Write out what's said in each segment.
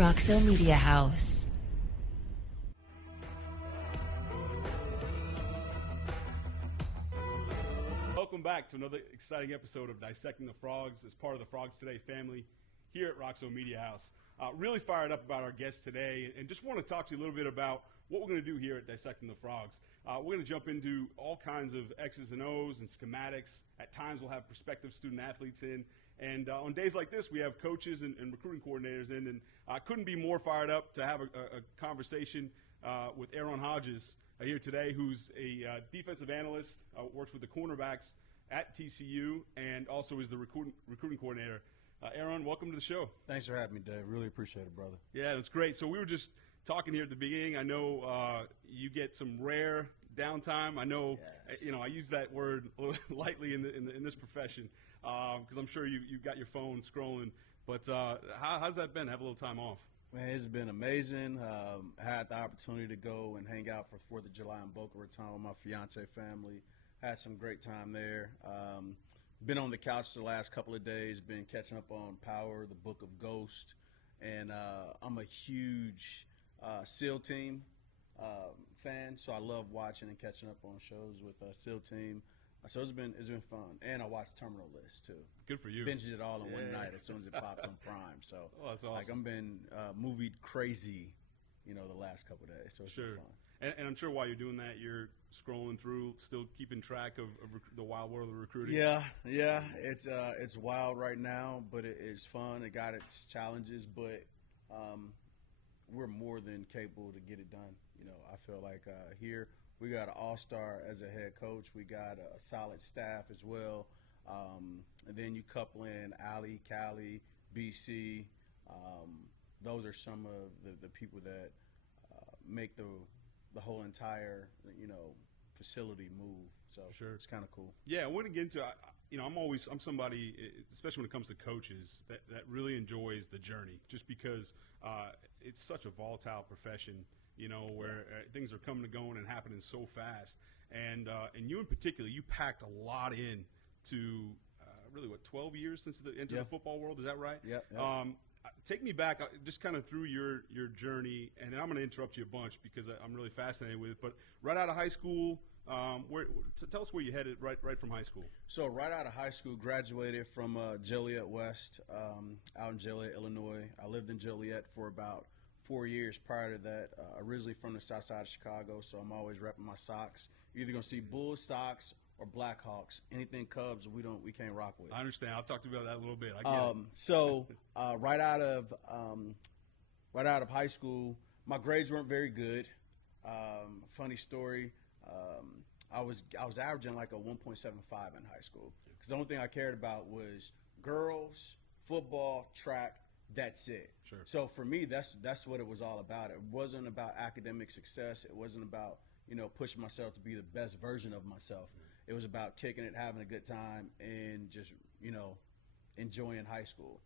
Roxo Media House. Welcome back to another exciting episode of Dissecting the Frogs as part of the Frogs Today family here at Roxo Media House. Really fired up about our guest today and just want to talk to you a little bit about what we're going to do here at Dissecting the Frogs. We're going to jump into all kinds of X's and O's and schematics. At times we'll have prospective student athletes in. And on days like this, we have coaches and recruiting coordinators in. And I couldn't be more fired up to have a conversation with Eron Hodges here today, who's a defensive analyst, works with the cornerbacks at TCU, and also is the recruiting coordinator. Eron, welcome to the show. Thanks for having me, Dave. Really appreciate it, brother. Yeah, that's great. So we were just talking here at the beginning. I know you get some rare downtime. I know, yes. I use that word lightly in this profession because I'm sure you got your phone scrolling. But how's that been? Have a little time off? Man, it's been amazing. Had the opportunity to go and hang out for 4th of July in Boca Raton with my fiance family. Had some great time there. Been on the couch the last couple of days, been catching up on Power, the Book of Ghost, and I'm a huge SEAL Team fan, so I love watching and catching up on shows with SEAL Team. So it's been fun, and I watched Terminal List too. Good for you. Binged it all in one night as soon as it popped on Prime. So that's awesome. Like I've been movie crazy, the last couple of days. So it's been fun. And I'm sure while you're doing that, you're scrolling through, still keeping track of the wild world of recruiting. Yeah, it's wild right now, but it's fun. It got its challenges, but we're more than capable to get it done. I feel like here we got an all-star as a head coach. We got a solid staff as well. And then you couple in Ali, Callie, BC. Those are some of the people that make the whole entire, facility move. So sure. It's kind of cool. Yeah, I want to get into I'm somebody, especially when it comes to coaches, that really enjoys the journey just because it's such a volatile profession, where things are coming and going and happening so fast. And you in particular, you packed a lot in to really, 12 years since the into the football world? Is that right? Yep. Take me back just kind of through your journey, and then I'm going to interrupt you a bunch because I'm really fascinated with it. But right out of high school, tell us where you headed right from high school. So right out of high school, graduated from Joliet West out in Joliet, Illinois. I lived in Joliet for about 4 years prior to that, originally from the south side of Chicago, so I'm always repping my socks. You're either going to see Bulls socks or Blackhawks. Anything Cubs, we can't rock with. I understand. I'll talk to you about that a little bit. I get it. So right out of high school, my grades weren't very good. Funny story, I was averaging like a 1.75 in high school because the only thing I cared about was girls, football, track. That's it. Sure. So for me, that's what it was all about. It wasn't about academic success. It wasn't about pushing myself to be the best version of myself. It was about kicking it, having a good time, and just enjoying high school.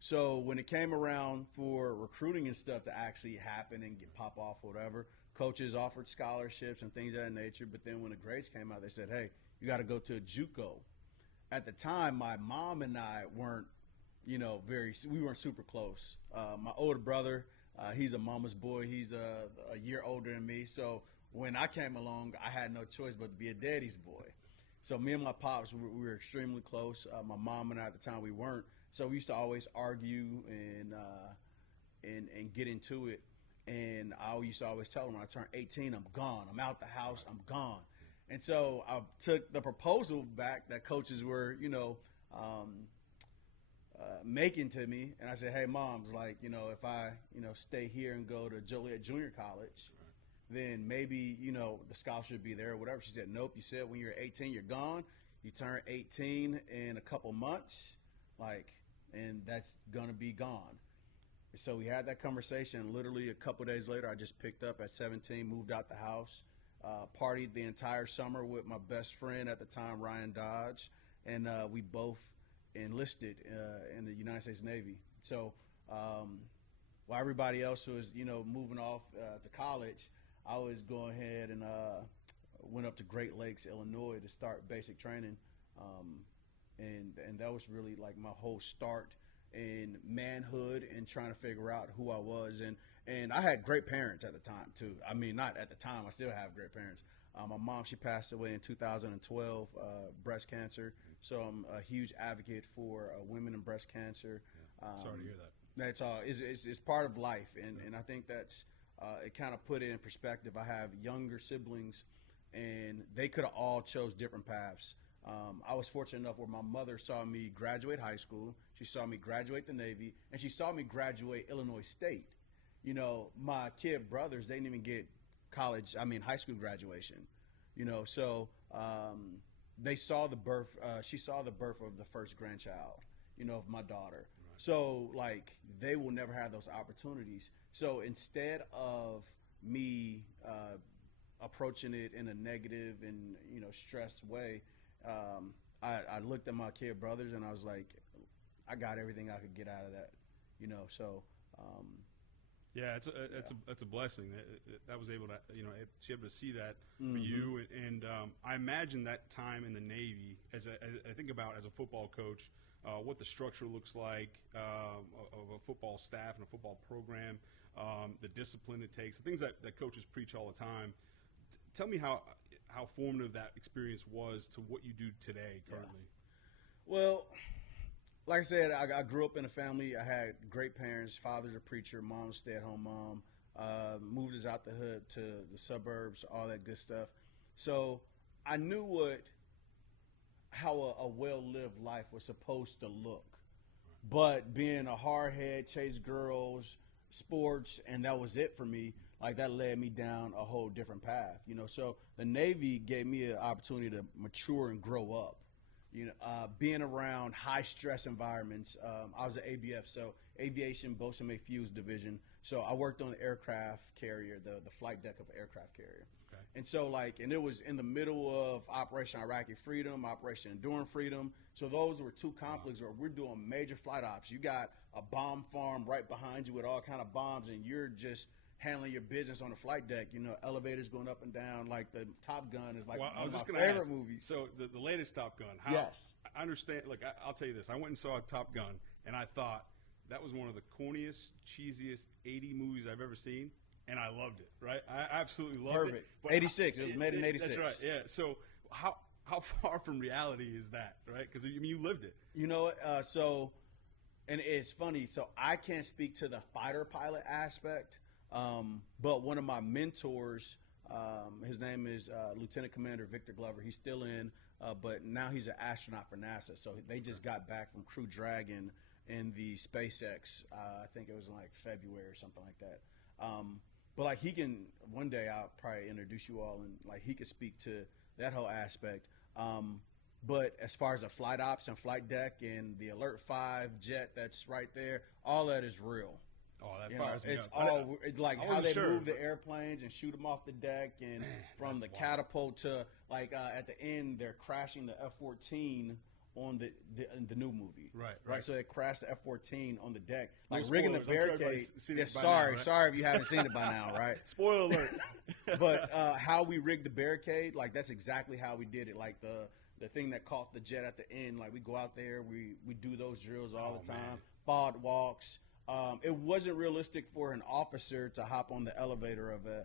So when it came around for recruiting and stuff to actually happen and pop off or whatever, coaches offered scholarships and things of that nature. But then when the grades came out, they said, "Hey, you got to go to a JUCO." At the time, my mom and I weren't. We weren't super close. My older brother, he's a mama's boy. He's a year older than me. So when I came along, I had no choice but to be a daddy's boy. So me and my pops, we were extremely close. My mom and I at the time, we weren't. So we used to always argue and get into it. And I used to always tell him when I turned 18, I'm gone. I'm out the house. I'm gone. And so I took the proposal back that coaches were, making to me, and I said, "Hey, Mom's like, if I, stay here and go to Joliet Junior College, then maybe, the scholarship be there or whatever." She said, "Nope. You said when you're 18, you're gone. You turn 18 in a couple months, and that's gonna be gone." So we had that conversation. Literally a couple days later, I just picked up at 17, moved out the house, partied the entire summer with my best friend at the time, Ryan Dodge, and we both enlisted in the United States Navy. So while everybody else was, moving off to college, I was going ahead and went up to Great Lakes, Illinois to start basic training. And that was really like my whole start in manhood and trying to figure out who I was. And I had great parents at the time too. I mean, not at the time. I still have great parents. My mom, she passed away in 2012, breast cancer. So I'm a huge advocate for women and breast cancer. Sorry to hear that. That's all. It's part of life, and I think that's it. Kind of put it in perspective. I have younger siblings, and they could have all chose different paths. I was fortunate enough where my mother saw me graduate high school. She saw me graduate the Navy, and she saw me graduate Illinois State. You know, my kid brothers, they didn't even get high school graduation. You know, so they saw the birth. She saw the birth of the first grandchild, you know, of my daughter. Right. So, like, they will never have those opportunities. So instead of me approaching it in a negative and, you know, stressed way, I looked at my kid brothers and I was like, I got everything I could get out of that, you know. So, yeah, it's a blessing that was able to, you know, she able to see that for you, and I imagine that time in the Navy, as I think about as a football coach, what the structure looks like of a football staff and a football program, the discipline it takes, the things that coaches preach all the time. Tell me how formative that experience was to what you do today currently. Yeah. Well, like I said, I grew up in a family. I had great parents. Father's a preacher. Mom's a stay-at-home mom. Moved us out the hood to the suburbs, all that good stuff. So I knew how a well-lived life was supposed to look. But being a hardhead, chase girls, sports, and that was it for me, like that led me down a whole different path. You know, so the Navy gave me an opportunity to mature and grow up. You know, being around high-stress environments. I was an ABF, so Aviation Bosun Fuse Division. So I worked on the aircraft carrier, the flight deck of an aircraft carrier. Okay. And so, and it was in the middle of Operation Iraqi Freedom, Operation Enduring Freedom. So those were two conflicts where we're doing major flight ops. You got a bomb farm right behind you with all kind of bombs, and you're just handling your business on the flight deck, you know, elevators going up and down. Like the Top Gun is like one of my favorite movies. So the latest Top Gun, yes. I understand. Look, I'll tell you this. I went and saw Top Gun, and I thought that was one of the corniest, cheesiest 80 movies I've ever seen, and I loved it, right? I absolutely loved Perfect. it. Perfect. 86. It was made in 86. That's right, yeah. So how far from reality is that, right? Because, I mean, you lived it. You know, and it's funny. So I can't speak to the fighter pilot aspect. But one of my mentors, his name is Lieutenant Commander Victor Glover. He's still in, but now he's an astronaut for NASA. So they just got back from Crew Dragon in the SpaceX. I think it was in like February or something like that. But like he can, one day I'll probably introduce you all, and like he could speak to that whole aspect. But as far as the flight ops and flight deck and the Alert 5 jet that's right there, all that is real. Oh, that fires me it's up. all like how they move the airplanes and shoot them off the deck, and from the catapult to like at the end they're crashing the F-14 on the new movie. Right. So they crashed the F-14 on the deck, like rigging the barricade. Sorry if you haven't seen it by now, right? Spoiler alert. But how we rigged the barricade, like that's exactly how we did it. Like the thing that caught the jet at the end, like we go out there, we do those drills all the time, FOD walks. It wasn't realistic for an officer to hop on the elevator of a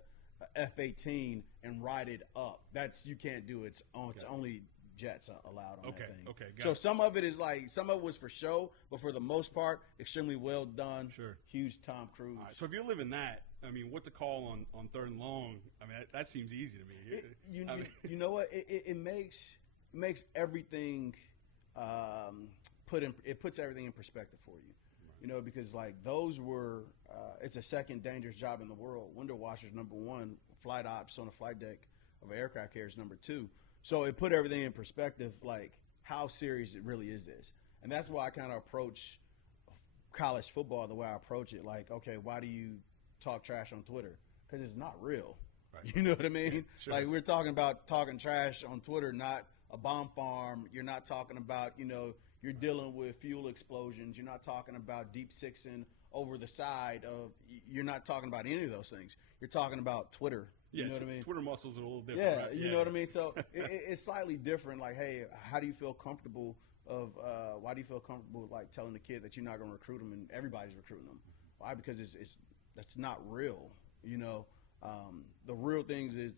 F-18 and ride it up. You can't do it. It's only jets allowed on that thing. Okay. So some of it was for show, but for the most part, extremely well done. Sure. Huge Tom Cruise. Right, so if you're living that, I mean, what to call on third and long? I mean, that seems easy to me. You know what? It makes everything it puts everything in perspective for you. You know, because like those were, it's a second dangerous job in the world. Window washers, number one. Flight ops on a flight deck of an aircraft carrier is number two. So it put everything in perspective, like how serious it really is this. And that's why I kind of approach college football the way I approach it. Like, okay, why do you talk trash on Twitter? Because it's not real. Right. You know what I mean? Yeah, sure. Like we're talking about talking trash on Twitter, not a bomb farm. You're not talking about, you know, you're dealing with fuel explosions. You're not talking about deep sixing over the side of. You're not talking about any of those things. You're talking about Twitter. You know what I mean? Twitter muscles are a little different. Yeah, right? you know what I mean. So it's slightly different. Like, hey, how do you feel comfortable why do you feel comfortable like telling the kid that you're not going to recruit them and everybody's recruiting them? Why? Because that's not real. You know, the real things is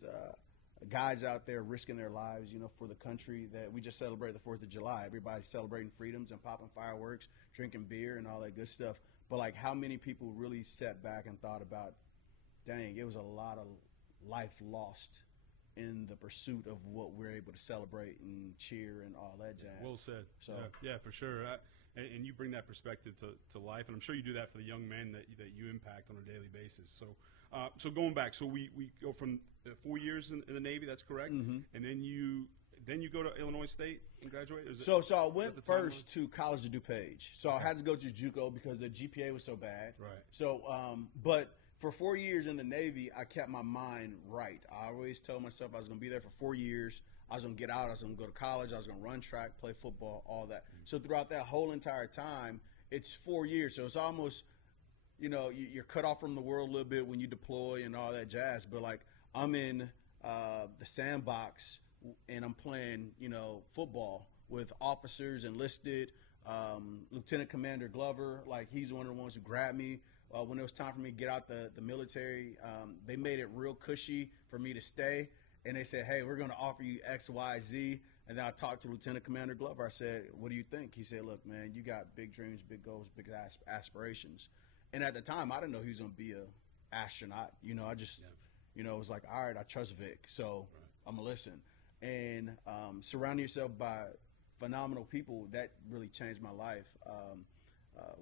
guys out there risking their lives, you know, for the country that we just celebrated the 4th of July. Everybody's celebrating freedoms and popping fireworks, drinking beer and all that good stuff. But like, how many people really sat back and thought about, dang, it was a lot of life lost in the pursuit of what we're able to celebrate and cheer and all that jazz. Well said. So yeah, for sure. And you bring that perspective to life, and I'm sure you do that for the young men that you impact on a daily basis. So going back, so we go from 4 years in the Navy. That's correct. Mm-hmm. And then you go to Illinois State and graduate. So I went first to College of DuPage. So I had to go to JUCO because the GPA was so bad. Right. So but for 4 years in the Navy, I kept my mind right. I always told myself I was going to be there for 4 years. I was going to get out. I was going to go to college. I was going to run track, play football, all that. Mm-hmm. So throughout that whole entire time, it's 4 years. So it's almost, you know, you're cut off from the world a little bit when you deploy and all that jazz. But, like, I'm in the sandbox and I'm playing, you know, football with officers enlisted. Lieutenant Commander Glover, like, he's one of the ones who grabbed me. When it was time for me to get out the military, they made it real cushy for me to stay. And they said, hey, we're going to offer you X, Y, Z. And then I talked to Lieutenant Commander Glover. I said, what do you think? He said, look, man, you got big dreams, big goals, big aspirations. And at the time, I didn't know he was going to be an astronaut. You know, I just, you know, it was like, all right, I trust Vic, so I'm going to listen. And surrounding yourself by phenomenal people, that really changed my life.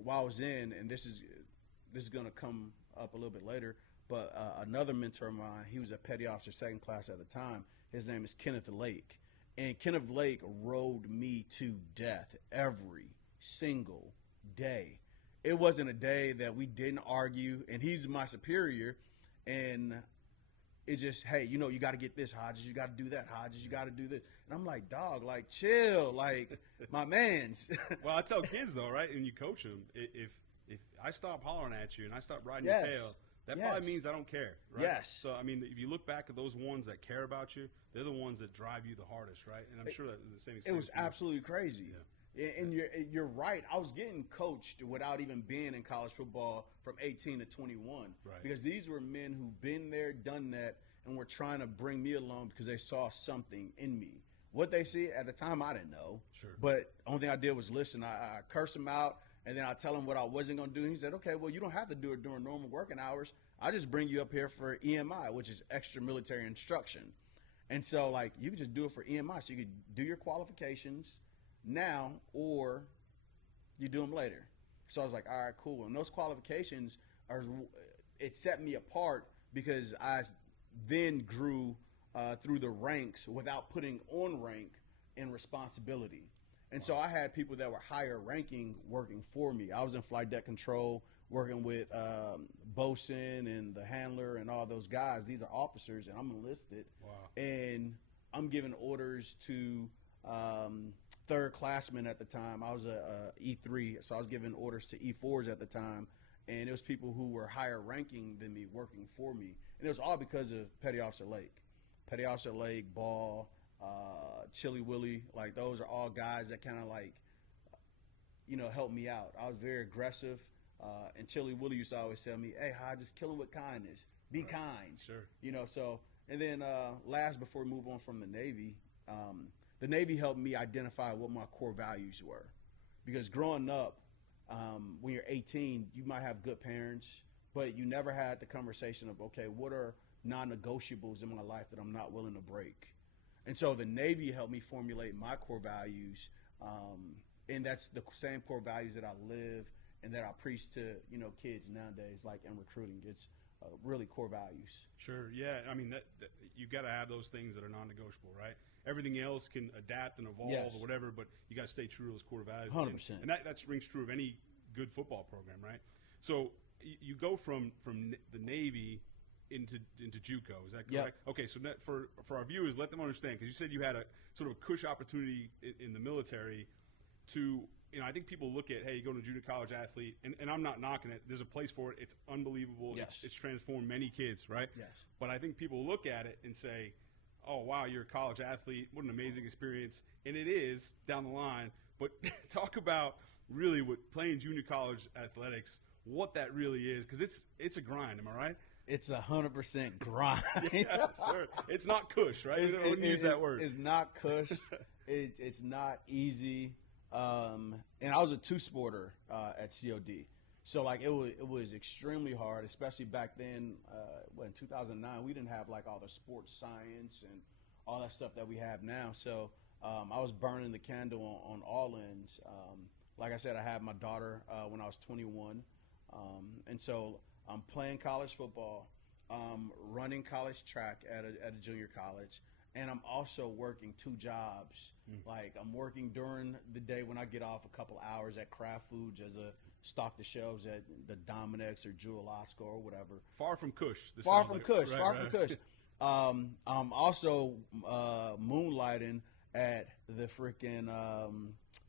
While I was in, and this is going to come up a little bit later, but another mentor of mine, he was a petty officer, 2nd class at the time. His name is Kenneth Lake. And Kenneth Lake rode me to death every single day. It wasn't a day that we didn't argue, and he's my superior. And it's just, hey, you know, you got to get this, Hodges. You got to do that, Hodges. You got to do this. And I'm like, dog, like, chill, like, my mans. Well, I tell kids, though, right, and you coach them, if I stop hollering at you and I stop riding your tail, that probably means I don't care, right? Yes. So, I mean, if you look back at those ones that care about you, they're the ones that drive you the hardest, right? And I'm sure that was the same experience. It was absolutely crazy. Yeah. And you're right. I was getting coached without even being in college football from 18 to 21. Right. Because these were men who've been there, done that, and were trying to bring me along because they saw something in me. What they see at the time, I didn't know. Sure. But the only thing I did was listen. I cursed him out, and then I tell him what I wasn't going to do. And he said, okay, well, you don't have to do it during normal working hours. I just bring you up here for EMI, which is extra military instruction. And so, like, you can just do it for EMI. So you could do your qualifications now, or you do them later. So I was like, all right, cool. And those qualifications it set me apart because I then grew through the ranks without putting on rank in responsibility. And so I had people that were higher ranking working for me. I was in flight deck control, working with bosun and the handler and all those guys. These are officers, and I'm enlisted. Wow. And I'm giving orders to third classmen at the time. I was a E3, so I was giving orders to E4s at the time. And it was people who were higher ranking than me working for me. And it was all because of Petty Officer Lake. Petty Officer Lake, Ball, Chili Willie, like those are all guys that kind of like, you know, helped me out. I was very aggressive. And Chili Willie used to always tell me, hey, just kill him with kindness. Be kind. Sure. You know, so, and then last, before we move on from the Navy helped me identify what my core values were. Because growing up, when you're 18, you might have good parents, but you never had the conversation of, okay, what are non-negotiables in my life that I'm not willing to break? And so the Navy helped me formulate my core values, and that's the same core values that I live and that I preach to, you know, kids nowadays, like in recruiting. It's really core values. Sure, yeah. I mean, that you got to have those things that are non-negotiable, right? Everything else can adapt and evolve or whatever, but you got to stay true to those core values. 100%. And that rings true of any good football program, right? So you go from the Navy into JUCO, is that correct? Yep. Okay, so for our viewers, let them understand, because you said you had a sort of a cush opportunity in the military to, you know, I think people look at, hey, you go to a junior college athlete, and I'm not knocking it. There's a place for it. It's unbelievable. Yes. It's transformed many kids, right? Yes. But I think people look at it and say, oh, wow, you're a college athlete. What an amazing experience. And it is down the line. But talk about really what playing junior college athletics, what that really is, because it's a grind. Am I right? It's 100% grind. Yeah, sure. It's not cush, right? I wouldn't use that word. It's not cush. It's not easy. And I was a two-sporter at COD. So, like, it was extremely hard, especially back then. In 2009, we didn't have, like, all the sports science and all that stuff that we have now. So, I was burning the candle on all ends. Like I said, I had my daughter when I was 21. And so I'm playing college football, running college track at a junior college, and I'm also working two jobs. Like, I'm working during the day when I get off a couple hours at Kraft Foods as a stock the shelves at the Dominex or Jewel Oscar or whatever. Far from cush. Far from cush. I'm also moonlighting at the freaking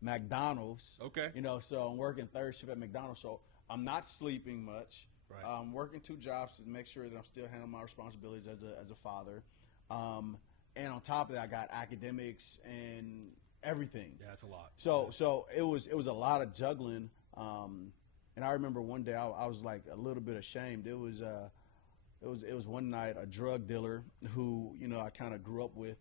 McDonald's. Okay. So I'm working third shift at McDonald's. So I'm not sleeping much. Right. I'm working two jobs to make sure that I'm still handling my responsibilities as a father. And on top of that, I got academics and everything. Yeah, that's a lot. So it was a lot of juggling. And I remember one day I was like a little bit ashamed. It was one night a drug dealer who I kind of grew up with,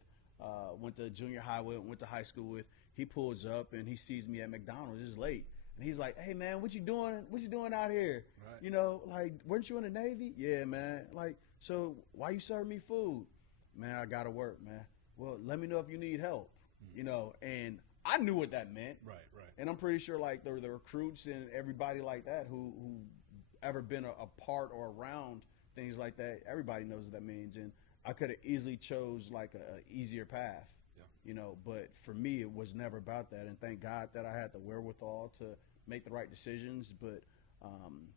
went to junior high with, went to high school with. He pulls up and he sees me at McDonald's. It's late. And he's like, "Hey man, what you doing? What you doing out here? Right. Like, weren't you in the Navy?" "Yeah, man." "Like, so why you serving me food?" "Man, I gotta work, man." "Well, let me know if you need help." And I knew what that meant. Right. And I'm pretty sure like the recruits and everybody like that who ever been a part or around things like that, everybody knows what that means. And I could have easily chose like a easier path. But for me, it was never about that. And thank God that I had the wherewithal to make the right decisions. But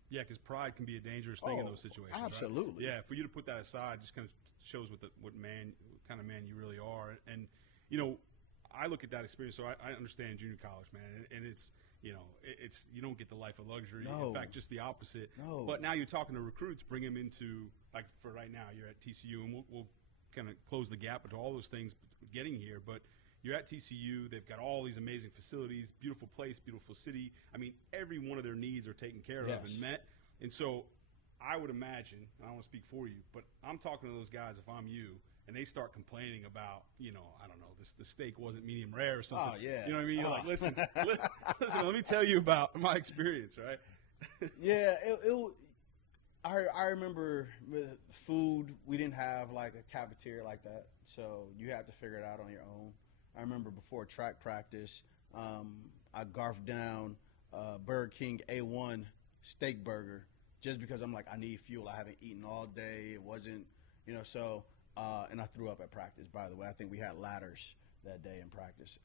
yeah, because pride can be a dangerous thing in those situations. Absolutely. Right? Yeah, for you to put that aside just kind of shows what kind of man you really are. And I look at that experience, so I understand junior college, man, and it's it's you don't get the life of luxury. No. In fact, just the opposite. No. But now you're talking to recruits, bring them into, like, for right now, you're at TCU, and we'll kind of close the gap into all those things getting here. But you're at TCU. They've got all these amazing facilities, beautiful place, beautiful city. I mean, every one of their needs are taken care of and met. And so I would imagine, I don't want to speak for you, but I'm talking to those guys if I'm you, and they start complaining about, I don't know, the steak wasn't medium rare or something. Oh, yeah. You know what I mean? You're like, listen, let me tell you about my experience, right? Yeah, I remember with food, we didn't have like a cafeteria like that, so you had to figure it out on your own. I remember before track practice, I garfed down Burger King A1 steak burger just because I'm like, I need fuel. I haven't eaten all day. It wasn't, and I threw up at practice, by the way. I think we had ladders that day in practice.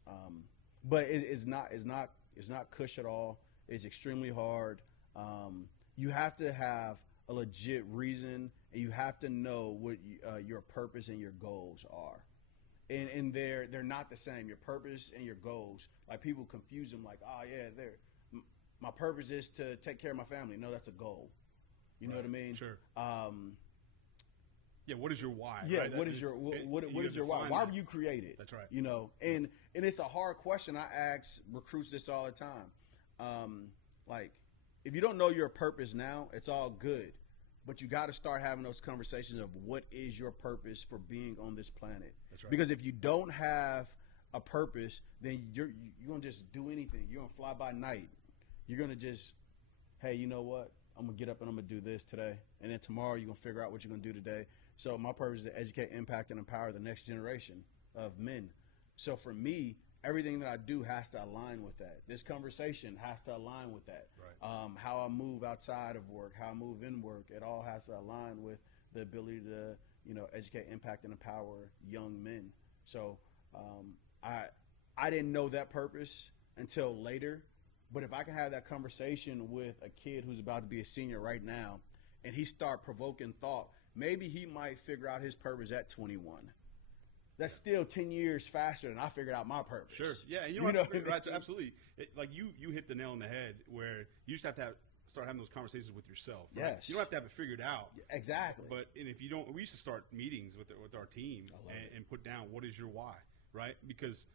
But it's not cush at all. It's extremely hard. You have to have a legit reason, and you have to know what your purpose and your goals are. And they're not the same. Your purpose and your goals, like, people confuse them. Like, oh yeah, my purpose is to take care of my family. No, that's a goal. You know what I mean? Sure. Yeah. What is your why? Yeah. Right? What is your why? Why were you created? That's right. And it's a hard question. I ask recruits this all the time. Like, if you don't know your purpose now, it's all good. But you got to start having those conversations of what is your purpose for being on this planet. That's right. Because if you don't have a purpose, then you're going to just do anything. You're going to fly by night. You're going to just, hey, you know what? I'm going to get up and I'm going to do this today. And then tomorrow you're going to figure out what you're going to do today. So my purpose is to educate, impact, and empower the next generation of men. So for me, everything that I do has to align with that. This conversation has to align with that. Right. How I move outside of work, how I move in work, it all has to align with the ability to, educate, impact, and empower young men. So I didn't know that purpose until later. But if I can have that conversation with a kid who's about to be a senior right now, and he start provoking thought, maybe he might figure out his purpose at 21. That's still 10 years faster than I figured out my purpose. Sure. Yeah, and right, absolutely. Like you hit the nail on the head where you just have to start having those conversations with yourself. Right? Yes. You don't have to have it figured out. Exactly. But if you don't, we used to start meetings with our team and put down what is your why. right? Because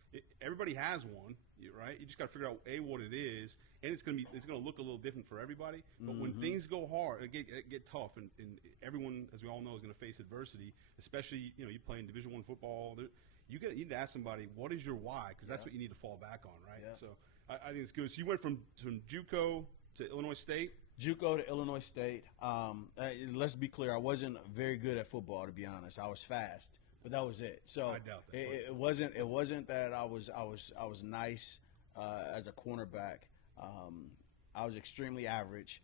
everybody has one, right? You just got to figure out what it is, and it's gonna look a little different for everybody. But when things go hard, get tough, and everyone, as we all know, is going to face adversity. Especially, you play in Division I football. You need to ask somebody, what is your why? Because that's what you need to fall back on, right? Yeah. So I think it's good. So you went from JUCO to Illinois State. JUCO to Illinois State. Let's be clear, I wasn't very good at football, to be honest. I was fast, but that was it. So I doubt that. It wasn't that I was nice as a cornerback. I was extremely average,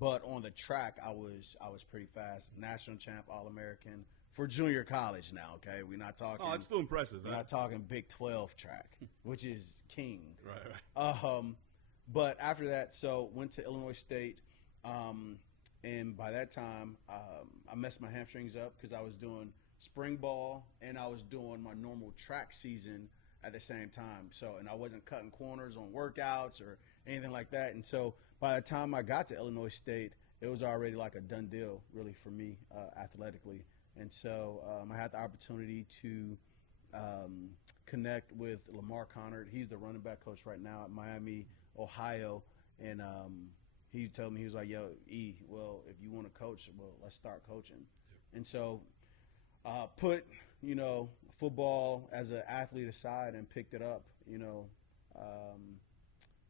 but on the track I was pretty fast. National champ, All-American for junior college. Now, okay, we're not talking. Oh, that's still impressive. We're not talking Big 12 track, which is king. Right. But after that, so went to Illinois State, and by that time, I messed my hamstrings up because I was doing spring ball and I was doing my normal track season at the same time. So, and I wasn't cutting corners on workouts or anything like that. And so by the time I got to Illinois State, it was already like a done deal, really, for me athletically. And so I had the opportunity to connect with Lamar Connard. He's the running back coach right now at Miami, Ohio, and he told me, he was like, yo, well, if you want to coach, well, let's start coaching. Yep. And so put, football as an athlete aside and picked it up,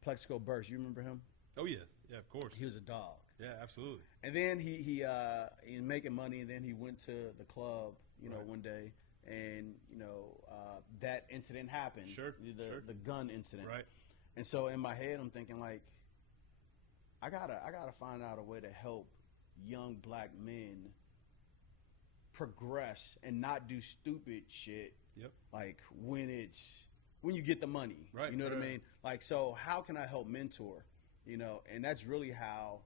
Plexico Burst, you remember him? Oh, yeah. Yeah, of course. He was a dog. Yeah, absolutely. And then he making money, and then he went to the club, one day, and, that incident happened. Sure. The gun incident. Right. And so in my head, I'm thinking, like, I gotta find out a way to help young black men progress and not do stupid shit. Yep. Like when you get the money. Right. You know what I mean? Like, so how can I help mentor? And that's really how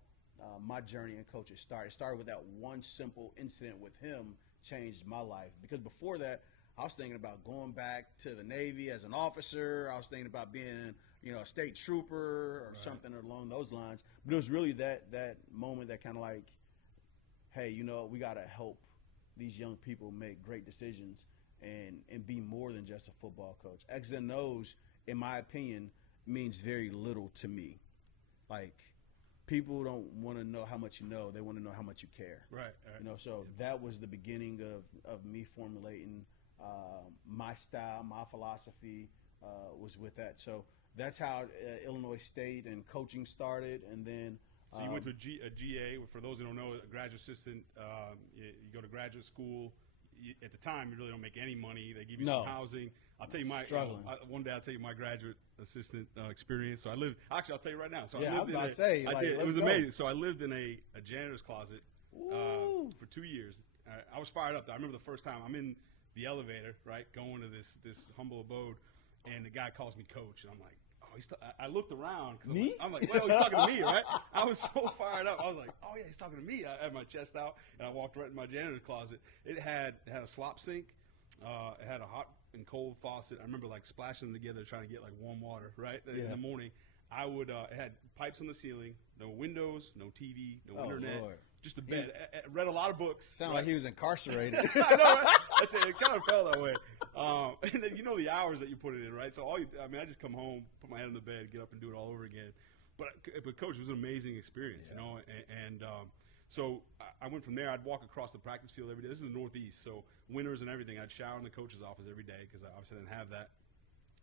my journey in coaching started. It started with that one simple incident with him, changed my life. Because before that, I was thinking about going back to the Navy as an officer. I was thinking about being, a state trooper or something along those lines. But it was really that moment that kind of like, hey, we got to help these young people make great decisions and be more than just a football coach. X's and O's, in my opinion, means very little to me. Like, people don't want to know how much you know. They want to know how much you care. Right. So that was the beginning of me formulating my style, my philosophy was with that. So that's how Illinois State and coaching started. And then so you went to a GA. For those who don't know, a graduate assistant. You go to graduate school. At the time, you really don't make any money. They give you some housing. I'll tell you one day I'll tell you my graduate assistant experience. So I lived. Actually, I'll tell you right now. So yeah, I lived I was gonna say, I like, did. It was go. amazing. So I lived in a janitor's closet for 2 years. I was fired up. I remember the first time I'm in the elevator, right, going to this humble abode, and the guy calls me coach, and I'm like, I looked around because I'm like, well, he's talking to me, right? I was so fired up. I was like, oh yeah, he's talking to me. I had my chest out, and I walked right in my janitor's closet. It had a slop sink. It had a hot and cold faucet. I remember like splashing them together, trying to get like warm water, right? In the morning, I would. It had pipes on the ceiling, no windows, no TV, no internet. Lord. Just a bed. I read a lot of books. Sounded like he was incarcerated. I know, right? That's it. It kind of felt that way. And then the hours that you put it in, right? So I just come home, put my head in the bed, get up and do it all over again. But Coach, it was an amazing experience, So I went from there. I'd walk across the practice field every day. This is the Northeast, so winters and everything. I'd shower in the coach's office every day because I obviously didn't have that.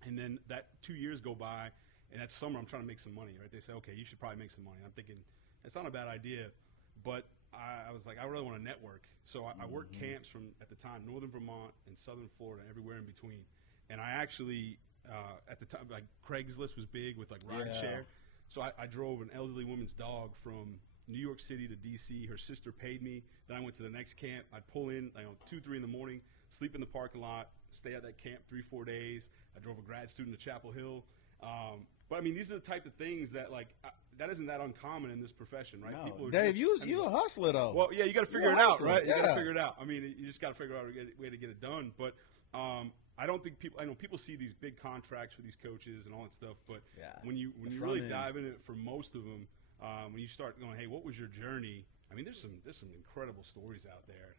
And then that 2 years go by, and that summer I'm trying to make some money, right? They say, okay, you should probably make some money. I'm thinking, it's not a bad idea. But I was like, I really want to network. So I worked camps from, at the time, northern Vermont and southern Florida, everywhere in between. And I actually, at the time, like Craigslist was big with like rideshare. So I drove an elderly woman's dog from New York City to D.C. Her sister paid me. Then I went to the next camp. I'd pull in 2, 3 in the morning, sleep in the parking lot, stay at that camp 3-4 days. I drove a grad student to Chapel Hill. But I mean, these are the type of things that that isn't that uncommon in this profession, right? No. People are Dave, you a hustler though. Well, yeah, you got to figure it out, right? You got to figure it out. I mean, you just got to figure out a way to get it done. But I don't think people. I know people see these big contracts for these coaches and all that stuff, but when you really dive in it, for most of them, when you start going, hey, what was your journey? I mean, there's some incredible stories out there,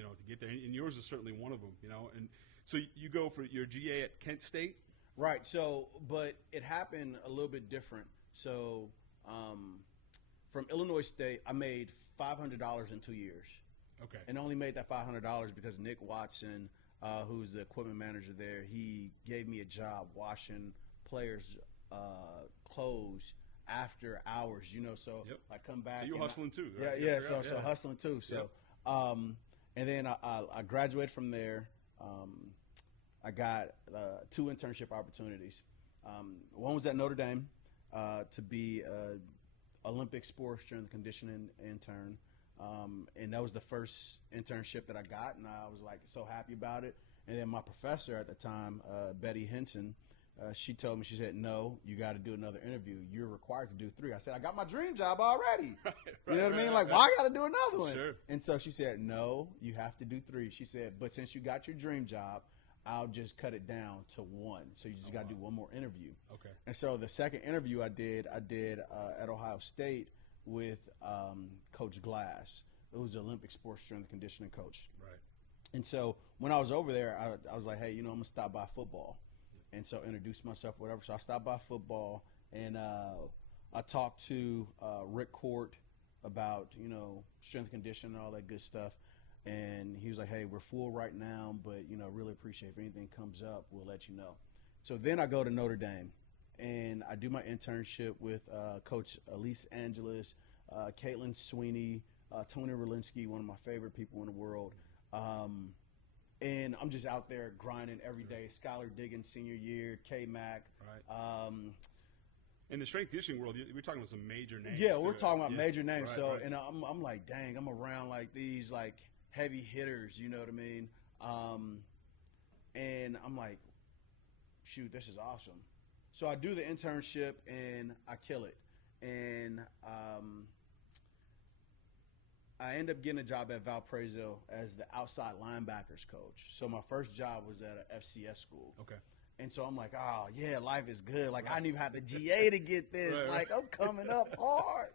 to get there, and yours is certainly one of them, And So you go for your GA at Kent State? Right. So, but it happened a little bit different. So, from Illinois State, I made $500 in 2 years. Okay. And only made that $500 because Nick Watson, who's the equipment manager there, he gave me a job washing players' clothes after hours. So Yep. I come back. So you're hustling too, Yeah, right? yeah. So hustling too. So, and then I graduated from there. I got 2 internship opportunities. One was at Notre Dame to be a Olympic sports strength and conditioning intern. And that was the first internship that I got, and I was like so happy about it. And then my professor at the time, Betty Henson, she told me, she said, "No, you got to do another interview. You're required to do 3." I said, "I got my dream job already." You know what I mean? Like, why I got to do another one? Sure. And so she said, "No, you have to do 3." She said, "But since you got your dream job, I'll just cut it down to 1. So you just got to do 1 more interview." Okay. And so the second interview I did at Ohio State with Coach Glass, who's the Olympic sports strength and conditioning coach. Right. And so when I was over there, I was like, "Hey, I'm gonna stop by football," and so introduce myself, whatever. So I stopped by football, and I talked to Rick Court about strength and conditioning and all that good stuff. And he was like, "Hey, we're full right now, but really appreciate if anything comes up, we'll let you know." So then I go to Notre Dame, and I do my internship with Coach Elise Angeles, Caitlin Sweeney, Tony Rolinski, one of my favorite people in the world. And I'm just out there grinding every day. Skylar Diggins, senior year, K-Mac. Right. In the strength conditioning world, we're talking about some major names. Yeah, we're talking about major names. Right, so, right. and I'm like, dang, I'm around like these like heavy hitters, you know what I mean? And I'm like, shoot, this is awesome. So I do the internship and I kill it. And I end up getting a job at Valparaiso as the outside linebackers coach. So my first job was at an FCS school. Okay. And so I'm like, oh, yeah, life is good. Like, I didn't even have the GA to get this. Right, like, I'm coming up hard.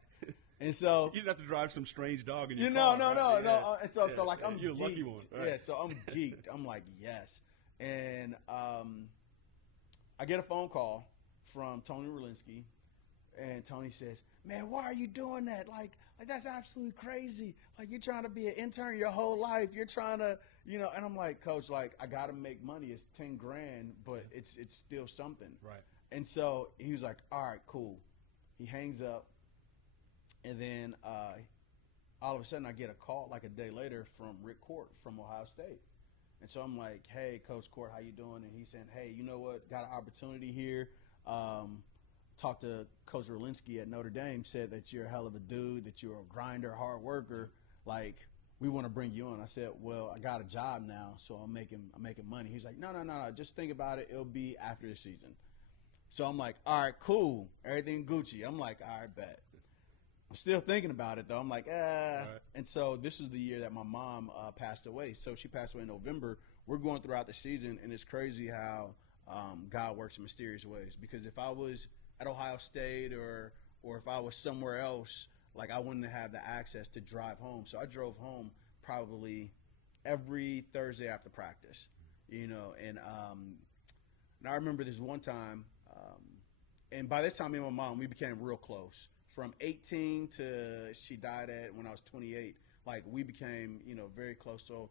And so You didn't have to drive some strange dog in your no, car. no, right? no, Yeah. no. And so, Yeah. like, I'm You're a geeked. lucky one. Right. Yeah, so I'm geeked. I'm like, yes. And I get a phone call from Tony Rolinski, and Tony says, "Man, why are you doing that? Like that's absolutely crazy. Like, you're trying to be an intern your whole life. You're trying to, And I'm like, Coach, like, I got to make money. It's $10,000, but it's still something. Right. And so he was like, all right, cool. He hangs up, and then all of a sudden I get a call like a day later from Rick Court from Ohio State. And so I'm like, "Hey, Coach Court, how you doing?" And he's saying, "Hey, you know what? Got an opportunity here. Talked to Coach Rolinski at Notre Dame, said that you're a hell of a dude, that you're a grinder, hard worker. Like, we want to bring you on." I said, "Well, I got a job now, so I'm making money." He's like, No. Just think about it. It'll be after the season." So I'm like, all right, cool. Everything Gucci. I'm like, all right, bet. I'm still thinking about it, though. I'm like, Right. And so this was the year that my mom passed away. So she passed away in November. We're going throughout the season, and it's crazy how God works in mysterious ways. Because if I was at Ohio State or if I was somewhere else, like, I wouldn't have the access to drive home. So I drove home probably every Thursday after practice, And I remember this one time, and by this time, me and my mom, we became real close. From 18 to she died when I was 28, like, we became, very close. So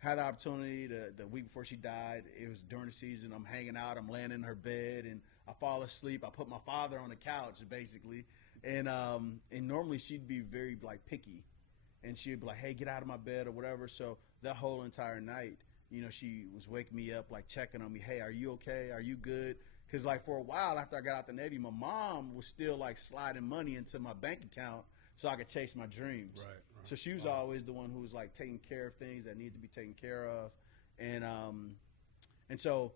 had the opportunity the week before she died. It was during the season. I'm hanging out. I'm laying in her bed, and I fall asleep. I put my father on the couch, basically. And normally she'd be very, like, picky. And she'd be like, "Hey, get out of my bed," or whatever. So that whole entire night, she was waking me up, like, checking on me. "Hey, are you okay? Are you good?" Because, like, for a while after I got out the Navy, my mom was still, like, sliding money into my bank account so I could chase my dreams. Right. So she was always the one who was, like, taking care of things that need to be taken care of. And so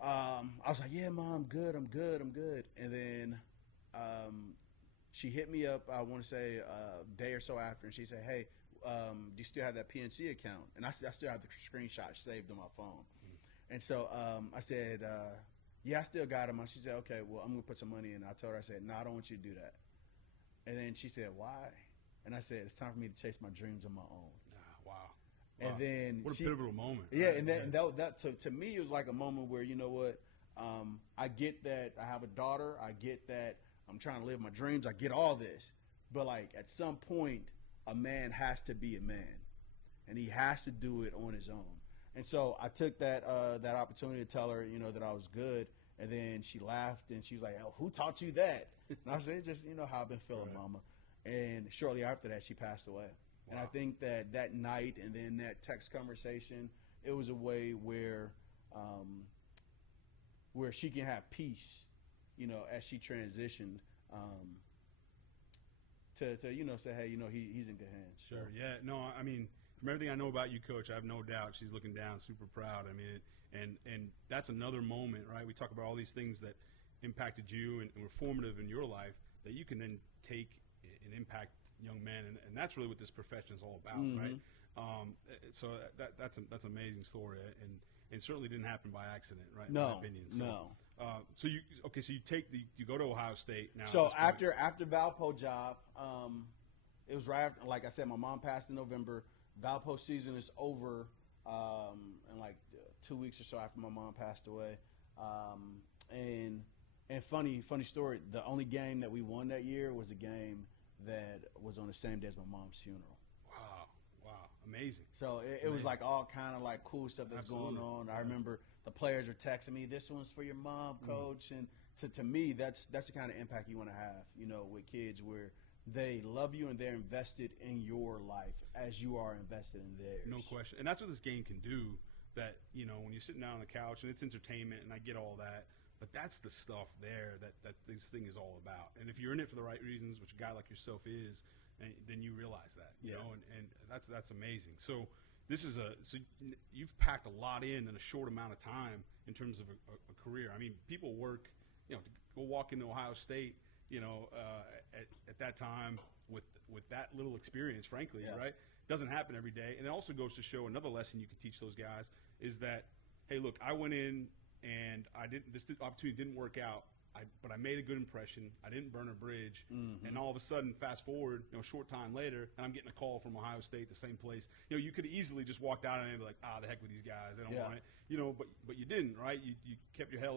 I was like, "Yeah, Mom, I'm good. And then she hit me up, I want to say a day or so after, and she said, "Hey, do you still have that PNC account?" And I still have the screenshot saved on my phone. And so I said, "Yeah, I still got them." She said, "Okay, well, I'm going to put some money in." I told her, I said, "No, I don't want you to do that." And then she said, "Why?" And I said, "It's time for me to chase my dreams on my own." Wow. And then what a pivotal moment. Yeah, right? and that took, to me, it was like a moment where, you know what, I get that I have a daughter. I get that I'm trying to live my dreams. I get all this. But, like, at some point, a man has to be a man. And he has to do it on his own. And so I took that opportunity to tell her, you know, that I was good. And then she laughed, and she was like, "Oh, who taught you that?" And I said, "Just, you know, how I've been feeling, Right. Mama." And shortly after that, she passed away. Wow. And I think that night and then that text conversation, it was a way where she can have peace, you know, as she transitioned to you know, say, hey, you know, he's in good hands. Sure. So, Yeah. No, I mean, from everything I know about you, Coach, I have no doubt she's looking down, super proud. I mean, and that's another moment, right? We talk about all these things that impacted you and were formative in your life that you can then take and impact young men, and that's really what this profession is all about, right? So that's an amazing story, and certainly didn't happen by accident, right? No, in my opinion. So, no. So you go to Ohio State now. So at this point. after Valpo job, it was right after, like I said, my mom passed in November. Valpo season is over in like 2 weeks or so after my mom passed away. And funny story, the only game that we won that year was the game that was on the same day as my mom's funeral. Wow, amazing. So it was like all kind of like cool stuff that's Absolutely. going on. I remember the players were texting me, "This one's for your mom, Coach." And to me, that's the kind of impact you want to have, you know, with kids, where they love you and they're invested in your life as you are invested in theirs. No question. And that's what this game can do, that, you know, when you're sitting down on the couch, and it's entertainment, and I get all that, but that's the stuff there that this thing is all about. And if you're in it for the right reasons, which a guy like yourself is, then you realize that, you know, and that's amazing. So this is so you've packed a lot in a short amount of time in terms of a career. I mean, people work, you know, to go walk into Ohio State, you know, at that time with that little experience, frankly, right? Doesn't happen every day. And it also goes to show another lesson you can teach those guys is that, hey, look, I went in and this opportunity didn't work out, but I made a good impression. I didn't burn a bridge. And all of a sudden, fast forward, you know, a short time later, and I'm getting a call from Ohio State, the same place. You know, you could easily just walked out and be like, the heck with these guys. They don't want it. You know, but you didn't, right? You kept your head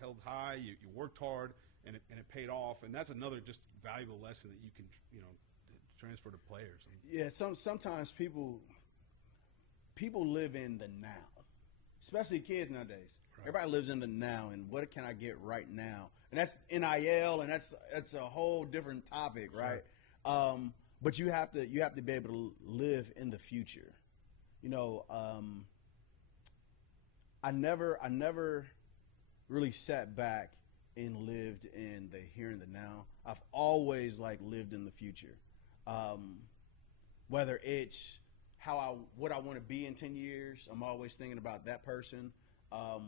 held high. You worked hard, and it paid off. And that's another just valuable lesson that you can, you know, transfer to players. Yeah, sometimes people live in the now, especially kids nowadays. Right. Everybody lives in the now, and what can I get right now? And that's NIL, and that's a whole different topic, right? Sure. But you have to be able to live in the future. You know, I never really sat back and lived in the here and the now. I've always lived in the future. Whether it's what I want to be in 10 years, I'm always thinking about that person.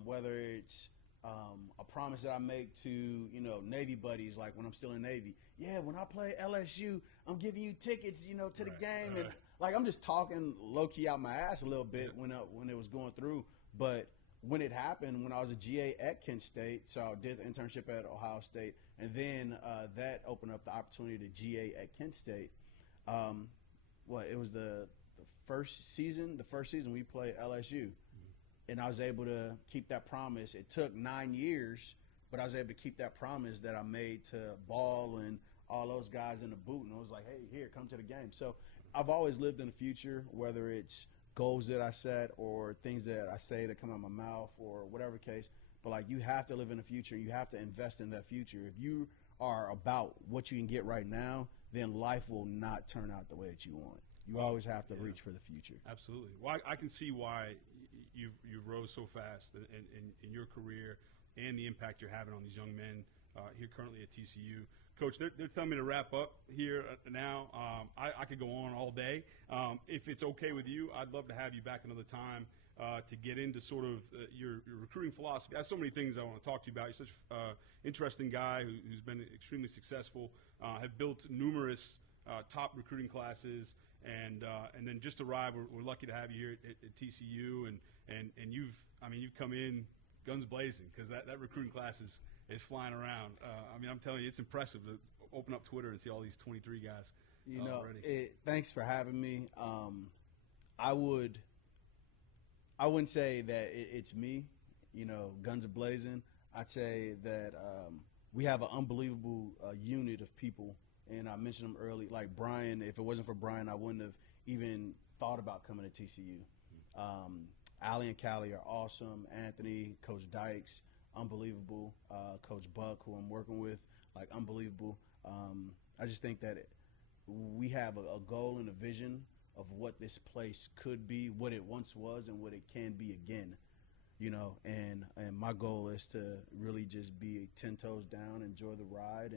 Whether it's a promise that I make to, you know, Navy buddies, like when I'm still in Navy. Yeah, when I play LSU, I'm giving you tickets, you know, to the game. Right. And like, I'm just talking low key out my ass a little bit when it was going through. But when it happened, when I was a GA at Kent State, so I did the internship at Ohio State, and then that opened up the opportunity to GA at Kent State. It was the first season we played LSU. And I was able to keep that promise. It took 9 years, but I was able to keep that promise that I made to Ball and all those guys in the boot. And I was like, hey, here, come to the game. So I've always lived in the future, whether it's goals that I set or things that I say that come out of my mouth or whatever case. But, like, you have to live in the future. You have to invest in that future. If you are about what you can get right now, then life will not turn out the way that you want. You always have to reach for the future. Absolutely. Well, I can see why you've rose so fast in your career and the impact you're having on these young men here currently at TCU. Coach, they're telling me to wrap up here now. I could go on all day. If it's okay with you, I'd love to have you back another time to get into sort of your recruiting philosophy. I have so many things I want to talk to you about. You're such an interesting guy who's been extremely successful, have built numerous top recruiting classes, and then just arrived. We're lucky to have you here at TCU, and you've come in guns blazing, because that recruiting class is flying around. I'm telling you, it's impressive to open up Twitter and see all these 23 guys already. Thanks for having me. I wouldn't say that it's me, guns are blazing. I'd say that we have an unbelievable unit of people, and I mentioned them early. Like Brian, if it wasn't for Brian, I wouldn't have even thought about coming to TCU. Allie and Callie are awesome. Anthony, Coach Dykes, unbelievable. Coach Buck, who I'm working with, like unbelievable. I just think that we have a goal and a vision of what this place could be, what it once was, and what it can be again. And my goal is to really just be 10 toes down, enjoy the ride,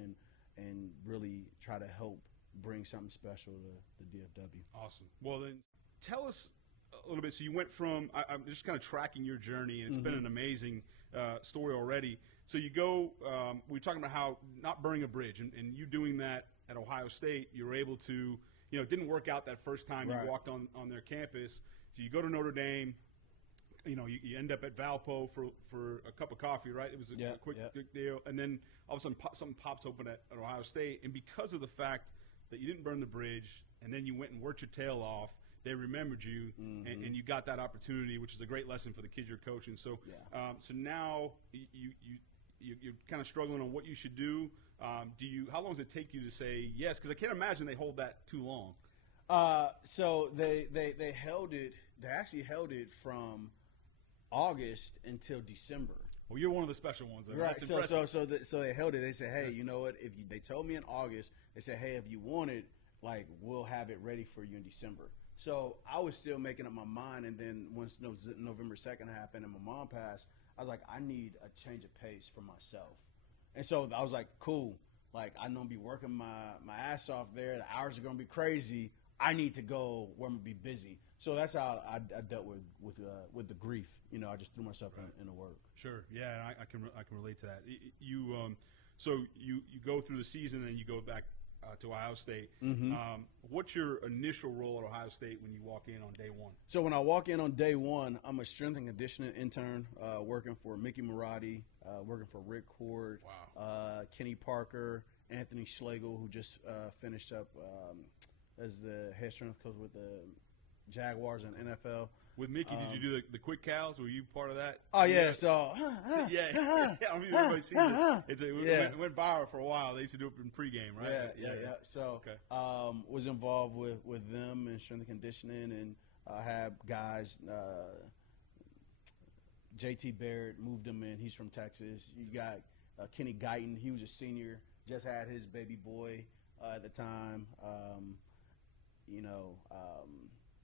and really try to help bring something special to the DFW. Awesome. Well, then tell us a little bit. So you went from, I'm just kind of tracking your journey, and it's been an amazing story already. So you go, we were talking about how not burning a bridge, and you doing that at Ohio State, you were able to, it didn't work out that first time you walked on their campus. So you go to Notre Dame. You end up at Valpo for a cup of coffee, right? It was a quick deal. And then all of a sudden something pops open at Ohio State. And because of the fact that you didn't burn the bridge and then you went and worked your tail off, they remembered you and you got that opportunity, which is a great lesson for the kids you're coaching. So so now you're kind of struggling on what you should do. How long does it take you to say yes? Because I can't imagine they hold that too long. So they held it. They actually held it from August until December. Well, you're one of the special ones, though. Right. That's So they held it. They said, hey, you know what? They told me in August, they said, hey, if you want it, like, we'll have it ready for you in December. So I was still making up my mind, and then once November 2nd happened and my mom passed, I was like, I need a change of pace for myself. And so I was like, cool. Like, I know I'm be working my ass off there. The hours are going to be crazy. I need to go where I'm going to be busy. So that's how I dealt with the grief. I just threw myself in the work. Sure. Yeah, I can relate to that. So you go through the season and you go back to Ohio State. What's your initial role at Ohio State when you walk in on day one? So when I walk in on day one, I'm a strength and conditioning intern working for Mickey Marotti, working for Rick Cord, Kenny Parker, Anthony Schlegel, who just finished up as the head strength coach with the Jaguars and NFL. With Mickey, did you do the quick cows? Were you part of that? Oh, yeah. So, I mean, everybody's seen this. It went viral for a while. They used to do it in pregame, right? Yeah. So, was involved with them in strength and conditioning, and had guys. JT Barrett moved him in. He's from Texas. You got Kenny Guyton. He was a senior. Just had his baby boy at the time.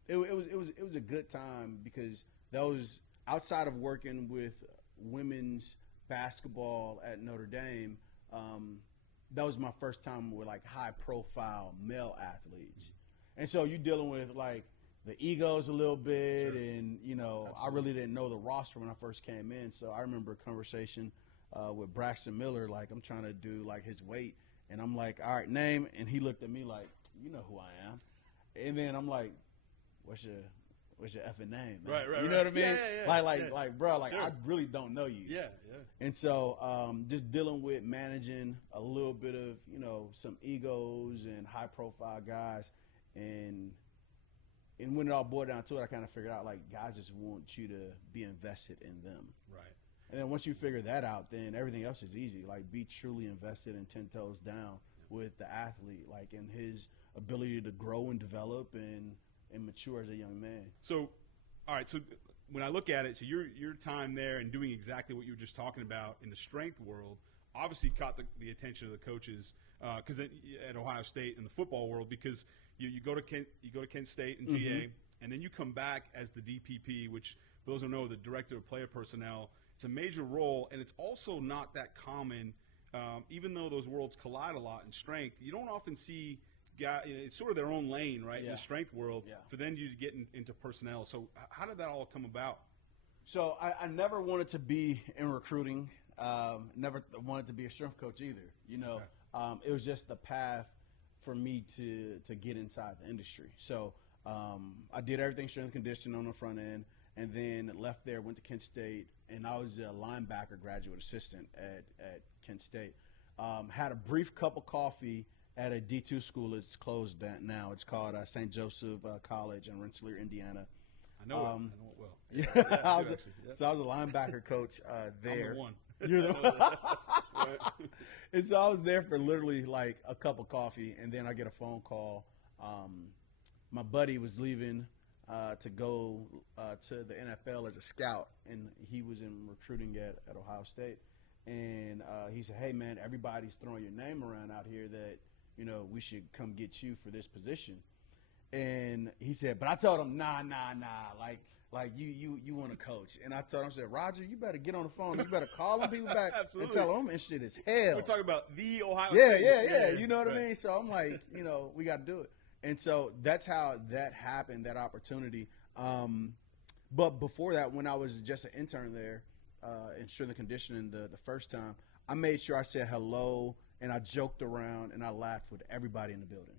It was a good time because that was outside of working with women's basketball at Notre Dame. That was my first time with like high profile male athletes, and so you're dealing with like the egos a little bit, and I really didn't know the roster when I first came in. So I remember a conversation with Braxton Miller, like I'm trying to do like his weight, and I'm like, all right, name, and he looked at me like, you know who I am. And then I'm like, what's your effing name, man? Right. You know what I mean? Yeah. Like, bro, like, sure. I really don't know you. Yeah. And so just dealing with managing a little bit of, some egos and high-profile guys. And when it all boiled down to it, I kind of figured out, like, guys just want you to be invested in them. Right. And then once you figure that out, then everything else is easy. Like, be truly invested and 10 toes down with the athlete, like, in his ability to grow and develop and mature as a young man. So, all right. So when I look at it, so your time there and doing exactly what you were just talking about in the strength world obviously caught the attention of the coaches because at Ohio State in the football world, because you go to Kent State and GA, and then you come back as the DPP, which for those who know, the director of player personnel. It's a major role, and it's also not that common. Even though those worlds collide a lot in strength, you don't often see. It's sort of their own lane, right, in the strength world, for then you to get into personnel. So how did that all come about? So I never wanted to be in recruiting, never wanted to be a strength coach either. It was just the path for me to get inside the industry. So I did everything strength and conditioning on the front end, and then left there, went to Kent State, and I was a linebacker graduate assistant at Kent State. Had a brief cup of coffee at a D2 school. It's closed down now. It's called St. Joseph College in Rensselaer, Indiana. I know it. I know it well. Yeah, Yeah. So I was a linebacker coach there. I'm the one. You're the one. And so I was there for literally like a cup of coffee, and then I get a phone call. My buddy was leaving to go to the NFL as a scout, and he was in recruiting at Ohio State. And he said, "Hey, man, everybody's throwing your name around out here that, you know, we should come get you for this position." And he said, but I told him, nah, like you want to coach. And I told him, I said, Roger, you better get on the phone. You better call them people back and tell them I'm interested as hell. We're talking about the Ohio State. Yeah. You know what I mean? So I'm like, you know, we got to do it. And so that's how that happened, that opportunity. But before that, when I was just an intern there in strength and conditioning the first time, I made sure I said hello, and I joked around, and I laughed with everybody in the building.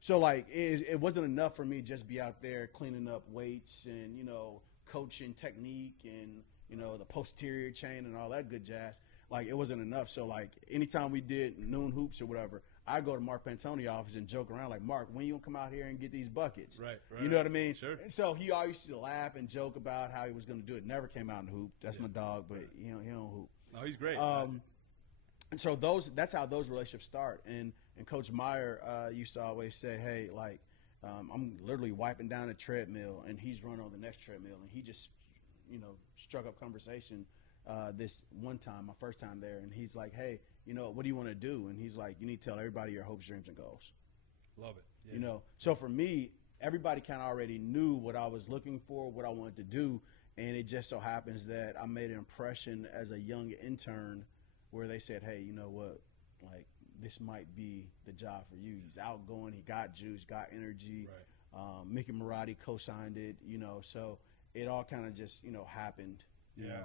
So, like, it wasn't enough for me to just be out there cleaning up weights and, you know, coaching technique and, you know, the posterior chain and all that good jazz. Like, it wasn't enough. So, like, anytime we did noon hoops or whatever, I go to Mark Pantoni's office and joke around, like, Mark, when you gonna come out here and get these buckets? Right. You know what I mean? Sure. And so he always used to laugh and joke about how he was going to do it. Never came out and hoop. That's my dog, but he don't hoop. No, he's great. And so that's how those relationships start. And Coach Meyer used to always say, hey, like, I'm literally wiping down a treadmill, and he's running on the next treadmill. And he just, you know, struck up conversation this one time, my first time there. And he's like, hey, you know, what do you want to do? And he's like, you need to tell everybody your hopes, dreams, and goals. Love it. Yeah. You know, so for me, everybody kind of already knew what I was looking for, what I wanted to do. And it just so happens that I made an impression as a young intern where they said, hey, you know what, like, this might be the job for you. He's outgoing, he got juice, got energy. Right. Mickey Marotti co-signed it, you know, so it all kind of just, you know, happened. You know?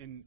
And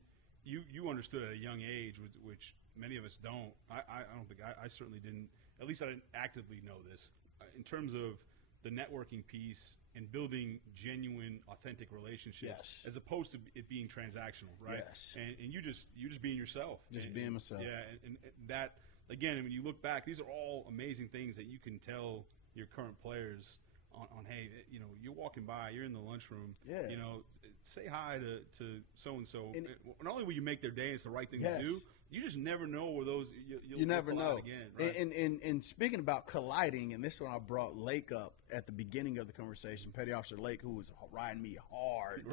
you understood at a young age, which many of us don't. I don't think I certainly didn't. At least I didn't actively know this. In terms of the networking piece and building genuine, authentic relationships, as opposed to it being transactional, right? Yes. And you just being yourself. Just being myself. Yeah, and that, again, when you look back, these are all amazing things that you can tell your current players on hey, you know, you're walking by, you're in the lunchroom, you know, say hi to so-and-so. Not only will you make their day, it's the right thing to do, you just never know where those you'll never know again. Right? And speaking about colliding, and this one I brought Lake up at the beginning of the conversation, Petty Officer Lake, who was riding me hard.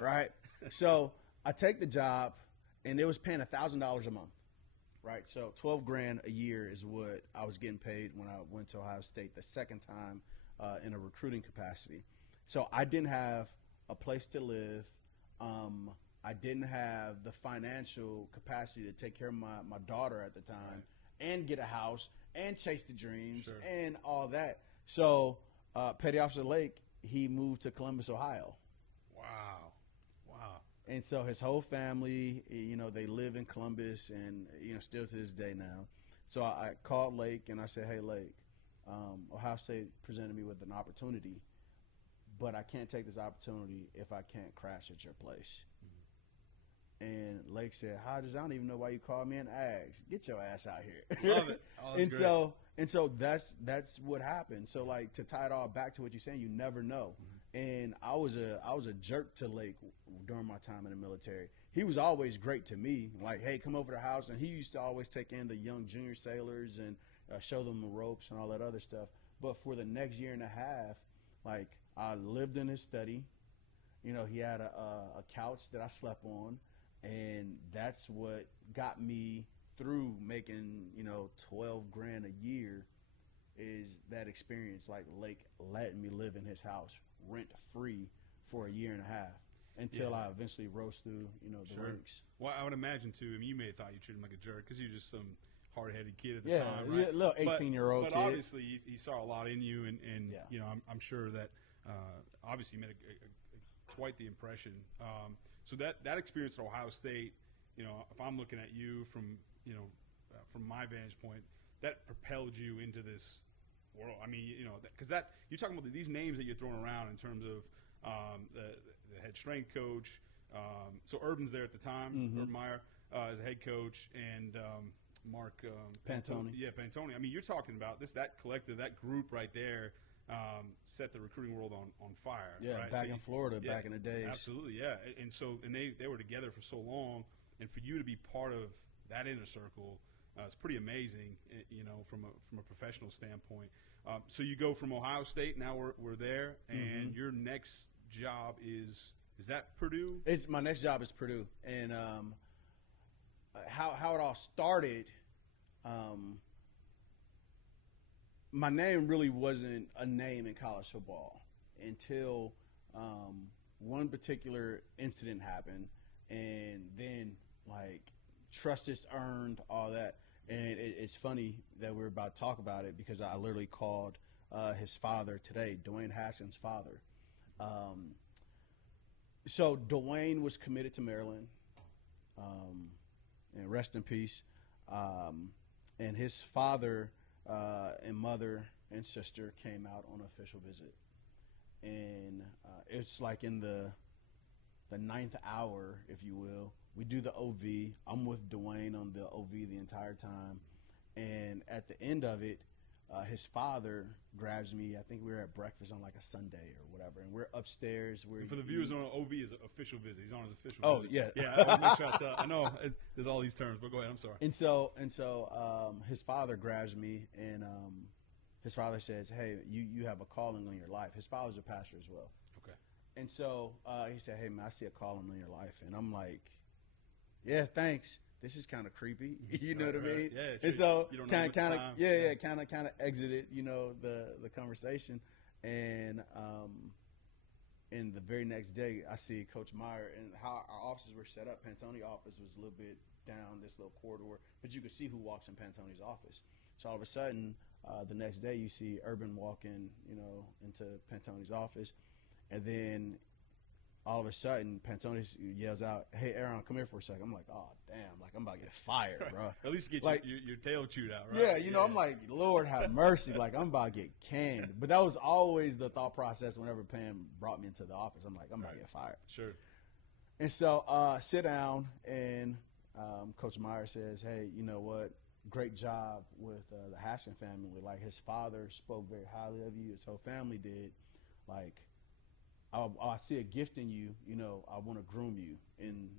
Right. So I take the job, and it was paying $1,000 a month. Right. So $12,000 a year is what I was getting paid when I went to Ohio State the second time in a recruiting capacity. So I didn't have a place to live. I didn't have the financial capacity to take care of my daughter at the time and get a house and chase the dreams and all that. So Petty Officer Lake, he moved to Columbus, Ohio. Wow. And so his whole family, you know, they live in Columbus and, you know, still to this day now. So I called Lake and I said, hey, Lake, Ohio State presented me with an opportunity, but I can't take this opportunity if I can't crash at your place. And Lake said, Hodges, I don't even know why you called me and asked. Get your ass out here. Love it. Oh, and so that's what happened. So, like, to tie it all back to what you're saying, you never know. And I was a jerk to Lake during my time in the military. He was always great to me. Like, hey, come over to the house. And he used to always take in the young junior sailors and show them the ropes and all that other stuff. But for the next year and a half, like, I lived in his study. You know, he had a couch that I slept on. And that's what got me through making, you know, $12,000 a year is that experience. Like, Lake letting me live in his house rent free for a year and a half until I eventually rose through, you know, the ranks. Well, I would imagine too. I mean, you may have thought you treated him like a jerk because you were just some hard-headed kid at the time, right? Yeah, little 18-year-old kid. But obviously, he saw a lot in you, and you know, I'm sure that obviously you made quite the impression. So that experience at Ohio State, you know, if I'm looking at you from, you know, from my vantage point, that propelled you into this world. I mean, you know, because that you're talking about these names that you're throwing around in terms of the head strength coach. So Urban's there at the time, Urban Meyer as a head coach, and Mark Pantone. Yeah, Pantone. I mean, you're talking about that collective, that group right there set the recruiting world on fire. Yeah, right? back in Florida, back in the days. Absolutely, yeah. And they were together for so long, and for you to be part of that inner circle, it's pretty amazing, from a professional standpoint. So you go from Ohio State, now we're there, and your next job is that Purdue? My next job is Purdue, and how it all started. My name really wasn't a name in college football until one particular incident happened, and then like trust is earned, all that. And it's funny that we're about to talk about it because I literally called his father today, Dwayne Haskins' father. So Dwayne was committed to Maryland, and rest in peace. And his father and mother and sister came out on an official visit. And it's like in the ninth hour, if you will. We do the OV. I'm with Dwayne on the OV the entire time. And at the end of it, his father grabs me. I think we were at breakfast on like a Sunday or whatever. And we're upstairs. For the viewers, on OV is an official visit. He's on his official visit. Yeah. Yeah, I was make sure I know there's all these terms, but go ahead. I'm sorry. And so his father grabs me, and his father says, hey, you have a calling on your life. His father's a pastor as well. Okay. And so he said, hey, man, I see a calling on your life. And I'm like, yeah, thanks. This is kind of creepy. You know what I mean? Yeah. And so kind of exited, the conversation. And the very next day, I see Coach Meyer, and how our offices were set up. Pantone's office was a little bit down this little corridor, but you could see who walks in Pantone's office. So all of a sudden, the next day, you see Urban walking, into Pantone's office, and then all of a sudden, Pantone yells out, hey, Eron, come here for a second. I'm like, oh, damn, like I'm about to get fired, bro. At least get like, your tail chewed out, right? Yeah, I'm like, Lord have mercy. Like, I'm about to get canned. But that was always the thought process whenever Pam brought me into the office. I'm like, I'm about to get fired. Sure. And so sit down, and Coach Meyer says, hey, you know what? Great job with the Haskins family. Like, his father spoke very highly of you. His whole family did. Like, I see a gift in you, I want to groom you in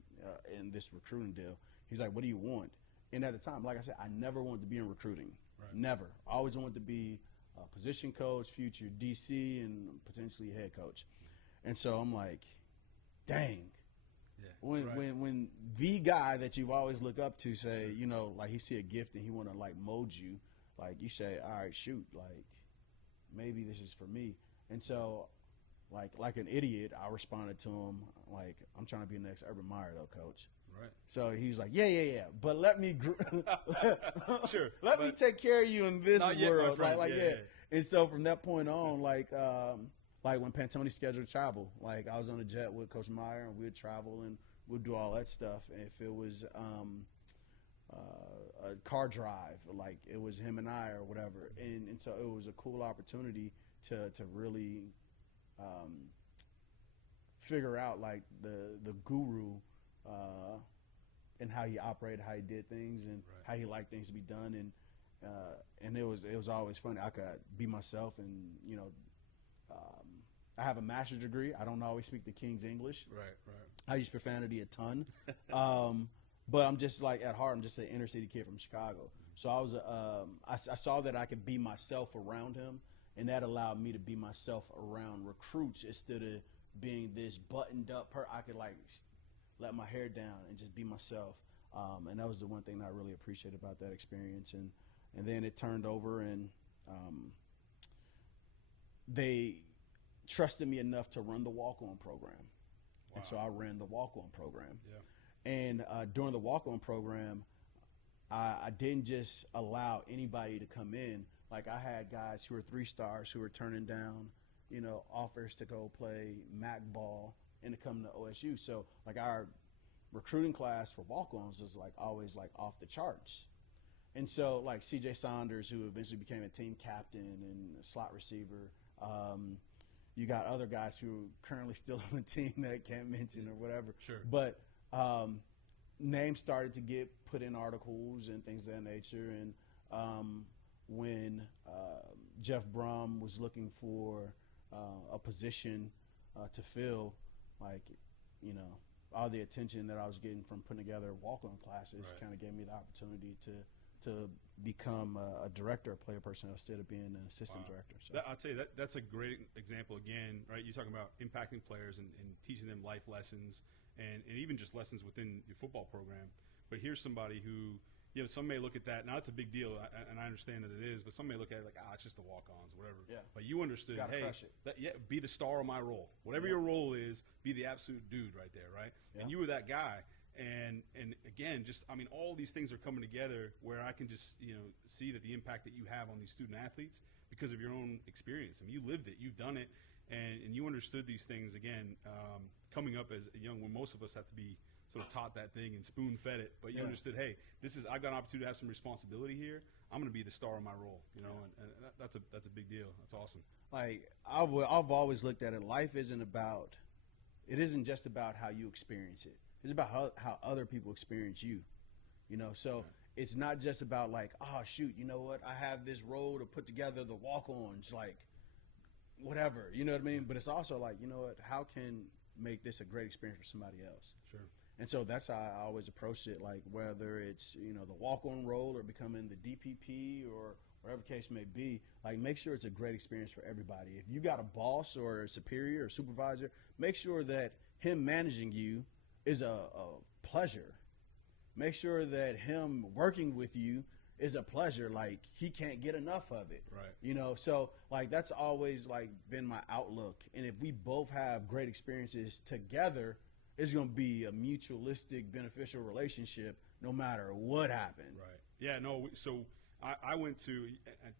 this recruiting deal. He's like, what do you want? And at the time, like I said, I never wanted to be in recruiting. Right. Never. I always wanted to be a position coach, future DC, and potentially head coach. And so I'm like, dang. Yeah, when the guy that you've always looked up to say, like he see a gift and he want to like mold you, like you say, all right, shoot, like maybe this is for me. And so like an idiot, I responded to him like, I'm trying to be the next Urban Meyer though, coach. Right. So he's like, yeah, but let me sure. Let me take care of you in this world. Yeah. And so from that point on, like when Pantone scheduled travel, like I was on a jet with Coach Meyer, and we'd travel and we'd do all that stuff. And if it was a car drive, like it was him and I or whatever. And so it was a cool opportunity to really figure out like the guru and how he operated, how he did things, and how he liked things to be done, and it was always funny. I could be myself, and I have a master's degree. I don't always speak the King's English. Right. I use profanity a ton, but I'm just like at heart, I'm just an inner city kid from Chicago. So I was I saw that I could be myself around him. And that allowed me to be myself around recruits instead of being this buttoned up. I could like let my hair down and just be myself. And that was the one thing that I really appreciated about that experience. And then it turned over, and they trusted me enough to run the walk-on program. Wow. And so I ran the walk-on program. Yeah. And during the walk-on program, I didn't just allow anybody to come in. Like I had guys who were 3-stars who were turning down, offers to go play MAC ball and to come to OSU. So like our recruiting class for walk-ons was like always like off the charts. And so like CJ Saunders, who eventually became a team captain and a slot receiver. You got other guys who are currently still on the team that I can't mention or whatever. Sure. But names started to get put in articles and things of that nature. And when Jeff Brom was looking for a position to fill, like, you know, all the attention that I was getting from putting together walk-on classes kind of gave me the opportunity to become a director of player personnel instead of being an assistant director. So I'll tell you, that's a great example again, right? You're talking about impacting players and teaching them life lessons and even just lessons within your football program. But here's somebody who, you know, some may look at that. Now, it's a big deal, and I understand that it is, but some may look at it like, it's just the walk-ons, whatever. Yeah. But you understood, hey, be the star of my role. Whatever your role is, be the absolute dude right there, right? Yeah. And you were that guy. And again, just, I mean, all these things are coming together where I can just, you know, see that the impact that you have on these student athletes because of your own experience. I mean, you lived it, you've done it, and you understood these things, again, coming up as a young, when most of us have to be sort of taught that thing and spoon-fed it, but you understood, hey, I've got an opportunity to have some responsibility here. I'm going to be the star of my role, you know, and that's a big deal. That's awesome. Like, I've always looked at it. Life isn't just about how you experience it. It's about how other people experience you, you know. So it's not just about like, oh, shoot, you know what? I have this role to put together the walk-ons, like, whatever, you know what I mean? But it's also like, you know what? How can make this a great experience for somebody else? Sure. And so that's how I always approached it, like whether it's, you know, the walk-on role or becoming the DPP or whatever case may be, like make sure it's a great experience for everybody. If you got a boss or a superior or supervisor, make sure that him managing you is a pleasure. Make sure that him working with you is a pleasure. Like, he can't get enough of it. Right. You know, so like that's always like been my outlook. And if we both have great experiences together, it's going to be a mutualistic, beneficial relationship no matter what happened. Right. Yeah, no, so I went to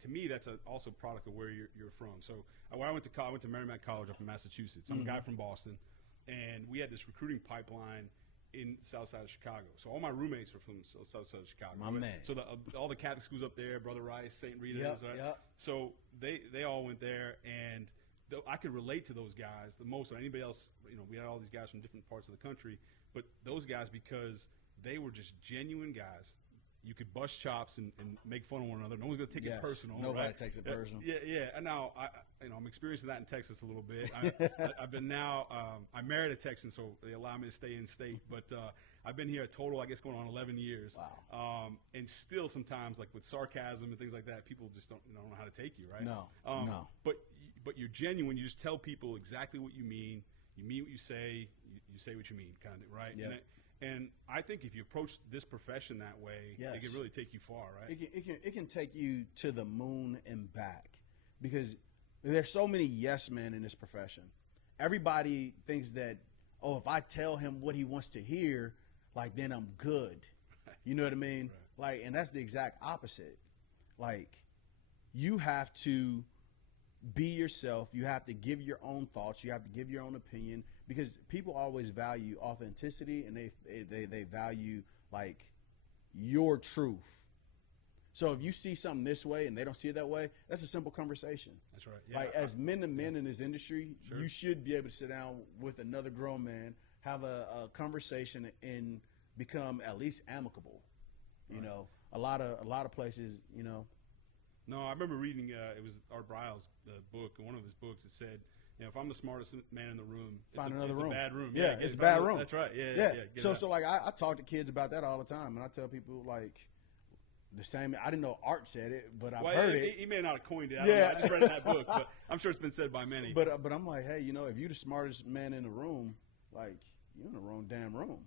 me, that's also a product of where you're from. So when I went to Merrimack College up in Massachusetts. I'm a guy from Boston, and we had this recruiting pipeline in south side of Chicago. So all my roommates were from south side of Chicago. My man. So all the Catholic schools up there, Brother Rice, St. Rita's. Yep, right? yep. So they all went there, and I could relate to those guys the most than anybody else. You know, we had all these guys from different parts of the country, but those guys, because they were just genuine guys. You could bust chops and make fun of one another. No one's going to take it personal. Nobody takes it personal. Yeah. And now, I'm experiencing that in Texas a little bit. I've been now, I married a Texan, so they allow me to stay in state. But I've been here a total, I guess, going on 11 years. Wow. And still sometimes, like with sarcasm and things like that, people just don't know how to take you, right? No. No. But you're genuine. You just tell people exactly what you mean. You mean what you say. You say what you mean, kind of thing, right? Yeah. And I think if you approach this profession that way, it can really take you far, right? It can take you to the moon and back, because there's so many yes men in this profession. Everybody thinks that, oh, if I tell him what he wants to hear, like, then I'm good. You know what I mean? Right. Like, and that's the exact opposite. Like, you have to be yourself. You have to give your own thoughts. You have to give your own opinion, because people always value authenticity, and they value like your truth. So if you see something this way and they don't see it that way, that's a simple conversation. That's right. Yeah, like, as men to men in this industry, you should be able to sit down with another grown man, have a conversation, and become at least amicable. You know, a lot of places, you know. No, I remember reading, it was Art Briles' book, and one of his books, it said, you know, if I'm the smartest man in the room, it's a bad room. Yeah, it's a bad room. That's right. Yeah. So like, I talk to kids about that all the time, and I tell people, like, the same. I didn't know Art said it, but I've heard it. He may not have coined it. I don't know. I just read it in that book, but I'm sure it's been said by many. But I'm like, hey, you know, if you're the smartest man in the room, like, you're in the wrong damn room.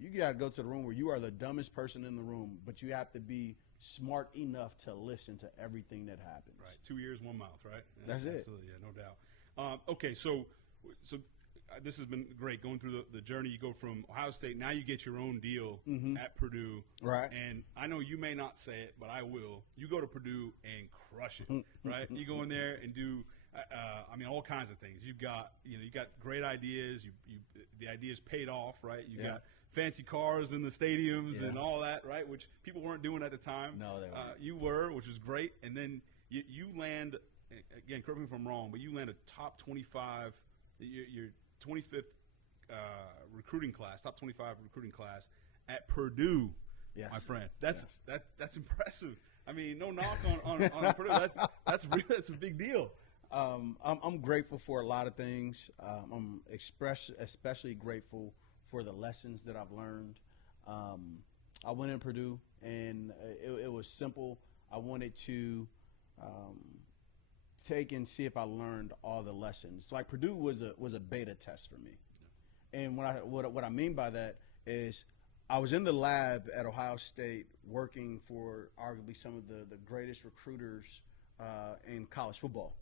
You got to go to the room where you are the dumbest person in the room, but you have to be smart enough to listen to everything that happens. Right. 2 ears, one mouth, right? That's it. Absolutely, yeah, no doubt. Okay, so this has been great going through the journey. You go from Ohio State, now you get your own deal at Purdue. Right. And I know you may not say it, but I will. You go to Purdue and crush it, right? You go in there and do, all kinds of things. You got great ideas. The ideas paid off, right? You got fancy cars in the stadiums and all that, right? Which people weren't doing at the time. No, they weren't. You were, which was great. And then you land, again, correct me if I'm wrong, but you land a top 25, your 25th recruiting class, top 25 recruiting class at Purdue, Yes. my friend. That's impressive. I mean, no knock on Purdue. That's a big deal. I'm grateful for a lot of things. I'm especially grateful for the lessons that I've learned. I went in Purdue, and it was simple. I wanted to take and see if I learned all the lessons. Like Purdue was a beta test for me, and what I mean by that is I was in the lab at Ohio State working for arguably some of the greatest recruiters in college football.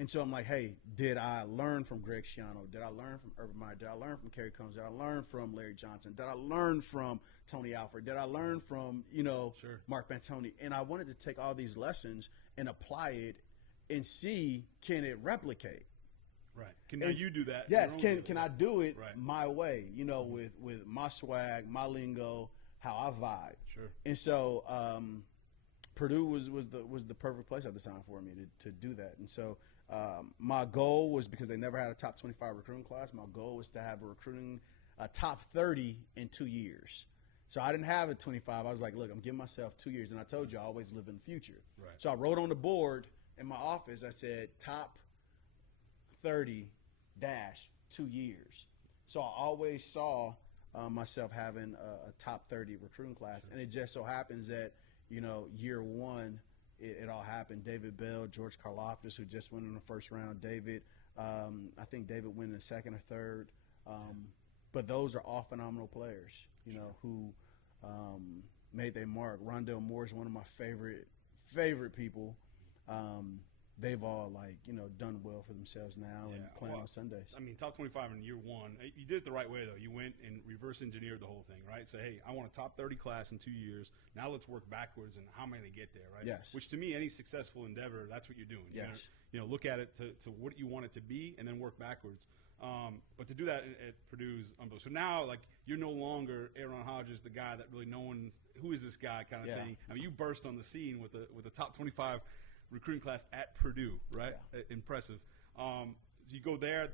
And so I'm like, hey, did I learn from Greg Schiano? Did I learn from Urban Meyer? Did I learn from Kerry Combs? Did I learn from Larry Johnson? Did I learn from Tony Alford? Did I learn from, Sure. Mark Pantoni? And I wanted to take all these lessons and apply it and see, can it replicate? Right. Can you do that? Yes. Can I do it Right. my way, with my swag, my lingo, how I vibe? Sure. And so Purdue was the perfect place at the time for me to do that. And so my goal was, because they never had a top 25 recruiting class, my goal was to have a top 30 in 2 years. So I didn't have a 25. I was like, look, I'm giving myself 2 years. And I told you I always live in the future. Right. So I wrote on the board in my office, I said top 30 dash 2 years. So I always saw myself having a top 30 recruiting class. Sure. And it just so happens that, year one, it all happened. David Bell, George Karlaftis, who just went in the first round. David, I think David went in the second or third. But those are all phenomenal players, who made their mark. Rondell Moore is one of my favorite people. They've all done well for themselves now and playing on Sundays. I mean, top 25 in year one. You did it the right way, though. You went and reverse engineered the whole thing, right? Say, hey, I want a top 30 class in 2 years. Now let's work backwards and how am I going to get there, right? Yes. Which to me, any successful endeavor, that's what you're doing. Yes. You look at it to what you want it to be and then work backwards. But to do that at Purdue is unbelievable. So now, you're no longer Eron Hodges, the guy that really no one, who is this guy kind of thing. I mean, you burst on the scene with a top 25 recruiting class at Purdue, right? Yeah. Impressive. You go there.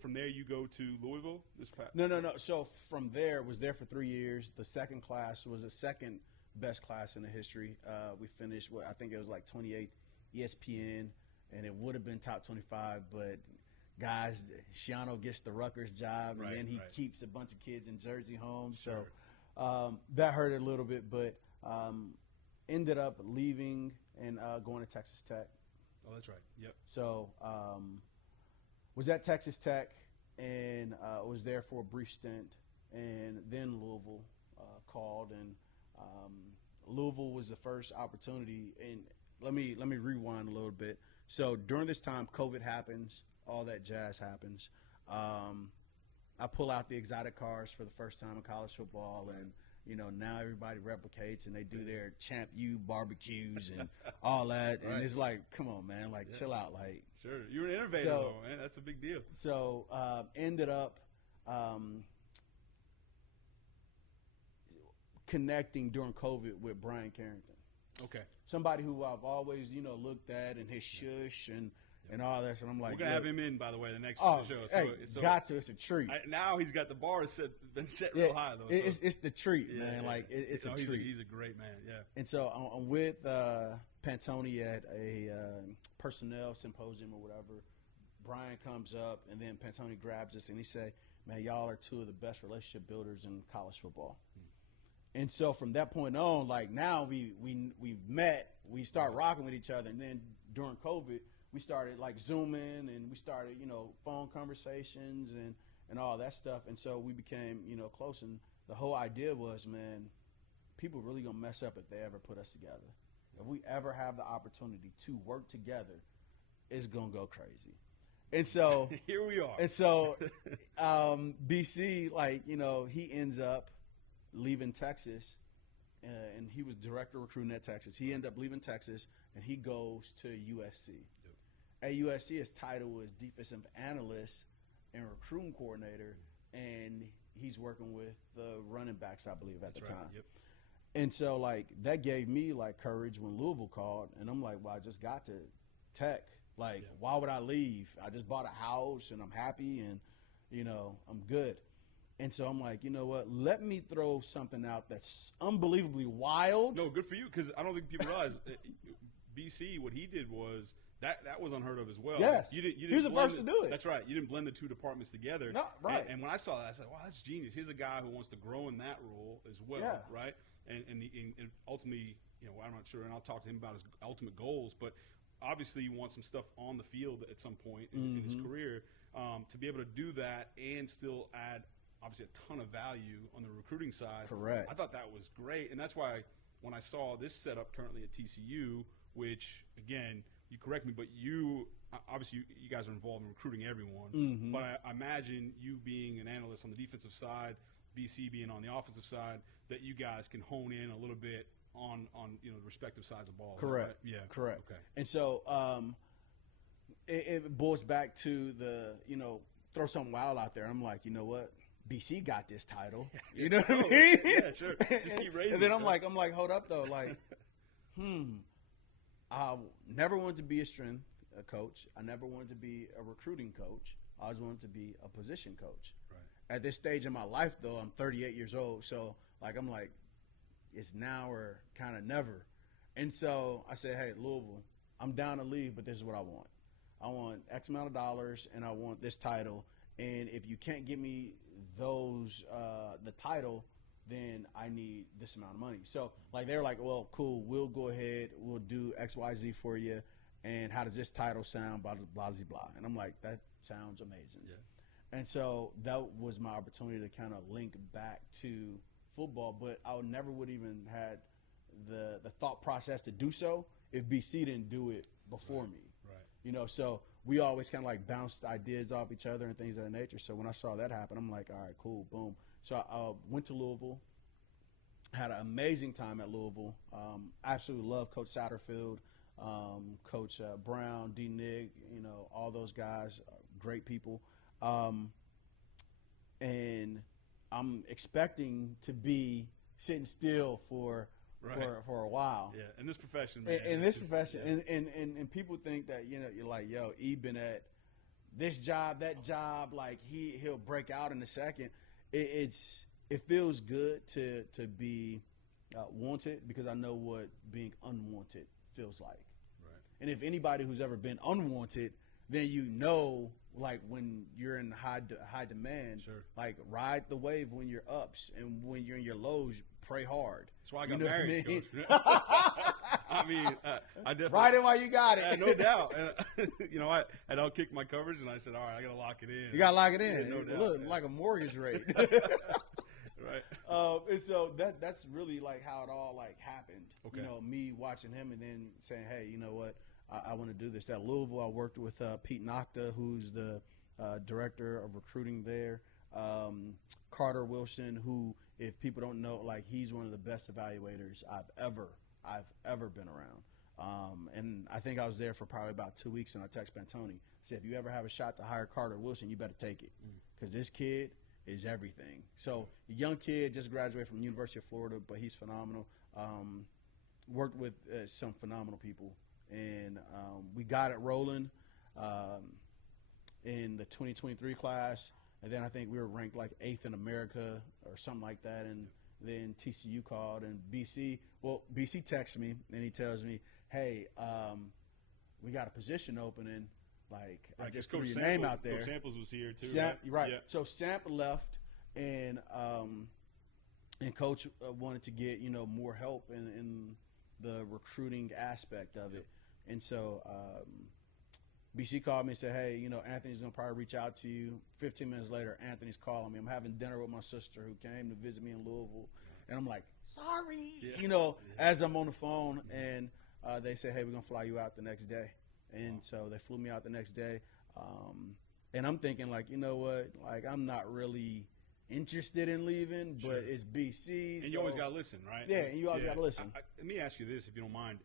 From there you go to Louisville. No. So from there, was there for 3 years. The second class was the second best class in the history. We finished I think it was 28th ESPN, and it would have been top 25, but guys, Schiano gets the Rutgers job, and then he keeps a bunch of kids in Jersey home. Sure. So that hurt a little bit, but ended up leaving and going to Texas Tech. Oh, that's right. Yep. So was at Texas Tech and was there for a brief stint, and then Louisville called, and Louisville was the first opportunity. And let me rewind a little bit. So during this time, COVID happens, all that jazz happens. I pull out the exotic cars for the first time in college football, and now everybody replicates and they do their Champ U barbecues and all that. Right. And it's like, come on, man, chill out. Sure. You're an innovator, though, man. That's a big deal. So ended up connecting during COVID with Brian Carrington. Okay. Somebody who I've always, looked at and his shush and all that. So I'm like, we're gonna have him in, by the way, the next oh, show. Hey, it's a treat. Now he's got the bar been set real high, though. It's the treat, man. It's a treat. He's a great man. Yeah. And so I'm with Pantoni at a personnel symposium or whatever. Brian comes up, and then Pantoni grabs us, and he say, "Man, y'all are two of the best relationship builders in college football." And so from that point on, now we've met, we start rocking with each other, and then during COVID, we started Zooming, and we started, phone conversations and all that stuff. And so we became, close. And the whole idea was, man, people really gonna mess up if they ever put us together. If we ever have the opportunity to work together, it's gonna go crazy. And so here we are. And so BC, he ends up leaving Texas, and he was director of recruiting at Texas. He ended up leaving Texas, and he goes to USC. At USC, his title is defensive analyst and recruiting coordinator, and he's working with the running backs, I believe, at the time. Yep. And so, that gave me, courage when Louisville called, and I'm like, well, I just got to Tech. Why would I leave? I just bought a house, and I'm happy, and, I'm good. And so I'm like, you know what? Let me throw something out that's unbelievably wild. No, good for you, because I don't think people realize BC, what he did was that was unheard of as well. Yes. You didn't He was the first to do it. That's right. You didn't blend the two departments together. No, right. And when I saw that, I said, wow, that's genius. Here's a guy who wants to grow in that role as well, Yeah. right? And ultimately, I'm not sure, and I'll talk to him about his ultimate goals, but obviously you want some stuff on the field at some point in his career to be able to do that and still add obviously a ton of value on the recruiting side. Correct. I thought that was great, and that's why when I saw this setup currently at TCU, which again, you correct me, but you guys are involved in recruiting everyone. But I imagine you being an analyst on the defensive side, BC being on the offensive side, that you guys can hone in a little bit on the respective sides of the ball. Correct. Right? Yeah. Correct. Okay. And so it boils back to the, throw something wild out there. I'm like, you know what? BC got this title. You know what I mean? Yeah, sure. Just keep raising. And then it, I'm like, hold up though. Like, I never wanted to be a strength coach. I never wanted to be a recruiting coach. I always wanted to be a position coach. Right. At this stage in my life, though, I'm 38 years old. So, I'm like, it's now or kind of never. And so I said, hey, Louisville, I'm down to leave, but this is what I want. I want X amount of dollars, and I want this title. And if you can't give me those, the title, then I need this amount of money. So, they're like, well, cool, we'll go ahead, we'll do X, Y, Z for you. And how does this title sound, blah, blah, blah, blah. And I'm like, that sounds amazing. Yeah. And so that was my opportunity to kind of link back to football, but I never would even had the thought process to do so if BC didn't do it before me. Right. So we always kind of bounced ideas off each other and things of that nature. So when I saw that happen, I'm like, all right, cool, boom. So I went to Louisville, had an amazing time at Louisville. Absolutely love Coach Satterfield, Coach Brown, D. Nig, all those guys, great people. And I'm expecting to be sitting still for a while. Yeah, in this profession, man. In this profession, yeah. And people think that you're like, yo, E been at this job, that job, he'll break out in a second. It feels good to be wanted because I know what being unwanted feels like. Right. And if anybody who's ever been unwanted, then when you're in high demand, sure. Ride the wave when you're ups, and when you're in your lows, pray hard. That's why I got married, Coach. I definitely ride it while you got it. Yeah, no doubt. And I'll kick my coverage, and I said, all right, I got to lock it in. You got to lock it in. Yeah, no doubt, look like a mortgage rate. Right. And so that's really how it all happened. Okay. Me watching him and then saying, hey, you know what? I want to do this. At Louisville, I worked with Pete Nocta, who's the director of recruiting there. Carter Wilson, who, if people don't know, he's one of the best evaluators I've ever been around. And I think I was there for probably about 2 weeks, and I text Pantoni. Said, if you ever have a shot to hire Carter Wilson, you better take it, because this kid is everything. So, a young kid, just graduated from the University of Florida, but he's phenomenal. Worked with some phenomenal people. And we got it rolling in the 2023 class. And then I think we were ranked 8th in America or something like that. And then TCU called, and BC texts me, and he tells me, hey, we got a position opening. I just threw your name out there. Coach Samples was here too, right? Yeah. So Samp left, and Coach wanted to get more help in the recruiting aspect of it. And so BC called me and said, hey, Anthony's going to probably reach out to you. 15 minutes later, Anthony's calling me. I'm having dinner with my sister who came to visit me in Louisville. And I'm like, sorry, as I'm on the phone. And they said, hey, we're going to fly you out the next day. And so they flew me out the next day. And I'm thinking, you know what? I'm not really interested in leaving, but it's BC. And you always got to listen, right? Yeah, and you always got to listen. Let me ask you this, if you don't mind.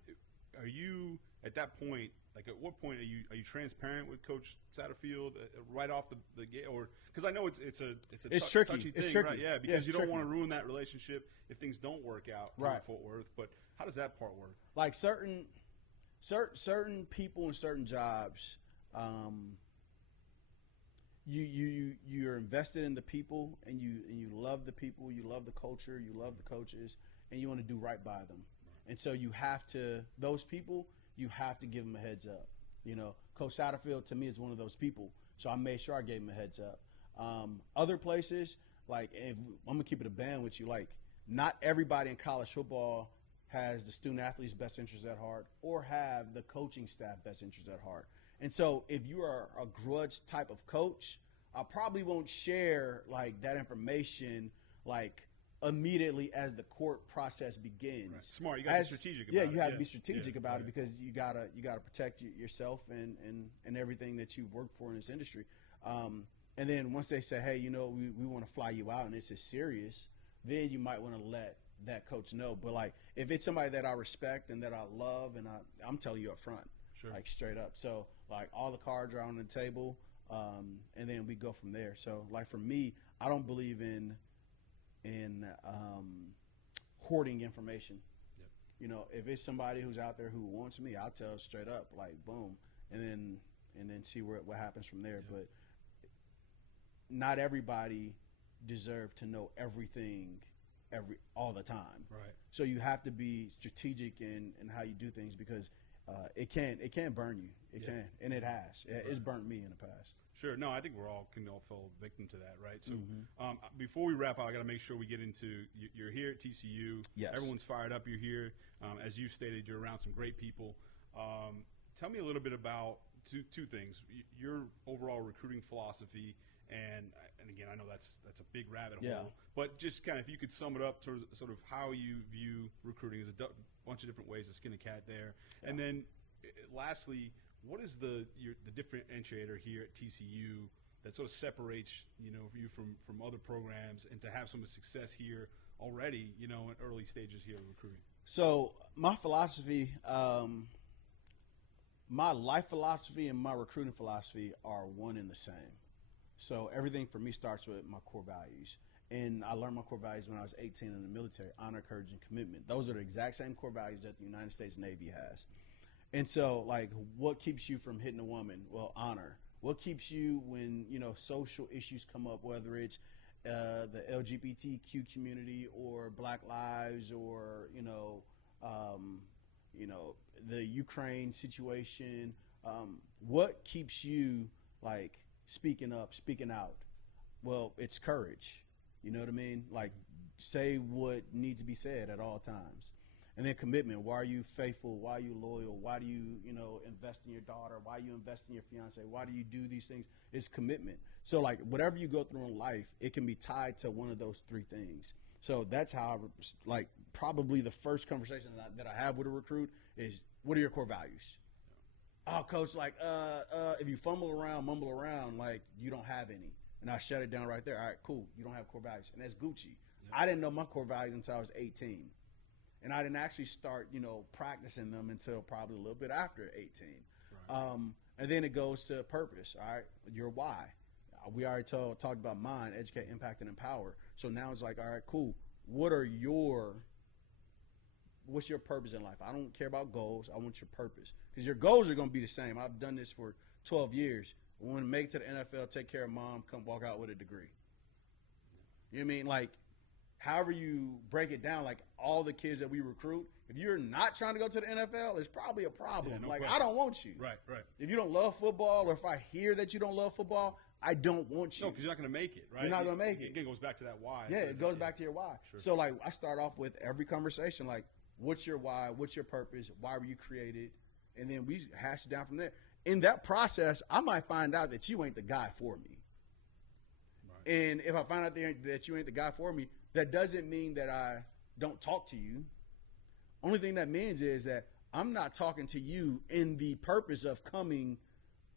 Are you at that point? At what point are you transparent with Coach Satterfield right off the gate, or because I know it's tricky. Touchy thing, it's tricky, right? Yeah, because you don't tricky. want to ruin that relationship if things don't work out in Fort Worth. But how does that part work? Certain people in certain jobs, you're invested in the people, and you love the people, you love the culture, you love the coaches, and you want to do right by them. And so you have to, those people, you have to give them a heads up. Coach Satterfield to me is one of those people, so I made sure I gave him a heads up. Other places, like, if I'm gonna keep it a band with you, like, not everybody in college football has the student athlete's best interest at heart or have the coaching staff best interest at heart. And so if you are a grudge type of coach, I probably won't share like that information like immediately as the court process begins. Right. Smart. You got to be strategic about it. Yeah, you have to be strategic about it because you gotta protect yourself and everything that you've worked for in this industry. And then once they say, hey, we want to fly you out and this is serious, then you might want to let that coach know. But like if it's somebody that I respect and that I love, and I'm telling you up front, sure, like straight up. So like all the cards are on the table, and then we go from there. So like for me, I don't believe in hoarding information. Yep. If it's somebody who's out there who wants me, I'll tell straight up, like boom, and then see what happens from there. Yep. But not everybody deserves to know everything all the time. Right. So you have to be strategic in how you do things because it can burn you. It can, and it has. It's burnt me in the past. Sure. No, I think we all fall victim to that, right? So before we wrap up, I got to make sure we get into you're here at TCU. Yes. Everyone's fired up. You're here. As you stated, you're around some great people. Tell me a little bit about two things: your overall recruiting philosophy, and again, I know that's a big rabbit hole, but just kind of if you could sum it up to sort of how you view recruiting. There's a bunch of different ways to skin a cat there, and then lastly, what is the differentiator here at TCU that sort of separates you from other programs and to have some success here already in early stages here of recruiting? So my philosophy, my life philosophy and my recruiting philosophy are one and the same. So everything for me starts with my core values. And I learned my core values when I was 18 in the military: honor, courage, and commitment. Those are the exact same core values that the United States Navy has. And so, like, what keeps you from hitting a woman? Well, honor. What keeps you when, social issues come up, whether it's the LGBTQ community or Black Lives or, the Ukraine situation? What keeps you, like, speaking up, speaking out? Well, it's courage. You know what I mean? Like, say what needs to be said at all times. And then commitment. Why are you faithful? Why are you loyal? Why do you, invest in your daughter? Why you invest in your fiance? Why do you do these things? It's commitment. So, like, whatever you go through in life, it can be tied to one of those three things. So that's how, like, probably the first conversation that I have with a recruit is, what are your core values? Oh, coach, like, if you mumble around, like, you don't have any. And I shut it down right there. All right, cool. You don't have core values. And that's Gucci. Yep. I didn't know my core values until I was 18. And I didn't actually start, practicing them until probably a little bit after 18. Right. And then it goes to purpose, all right? Your why. We already talked about mind, educate, impact, and empower. So now it's like, all right, cool. What's your purpose in life? I don't care about goals. I want your purpose. Because your goals are going to be the same. I've done this for 12 years. I want to make it to the NFL, take care of mom, come walk out with a degree. You know what I mean? Like, however you break it down, like all the kids that we recruit, if you're not trying to go to the NFL, it's probably a problem. Yeah, no like, question. I don't want you. Right. If you don't love football, or if I hear that you don't love football, I don't want you. No, because you're not going to make it, right? You're not going to make it. Again, it goes back to that why. Yeah, it goes back to your why. Sure. So, like, I start off with every conversation, like, what's your why? What's your purpose? Why were you created? And then we hash it down from there. In that process, I might find out that you ain't the guy for me. Right. And if I find out that you ain't the guy for me, that doesn't mean that I don't talk to you. Only thing that means is that I'm not talking to you in the purpose of coming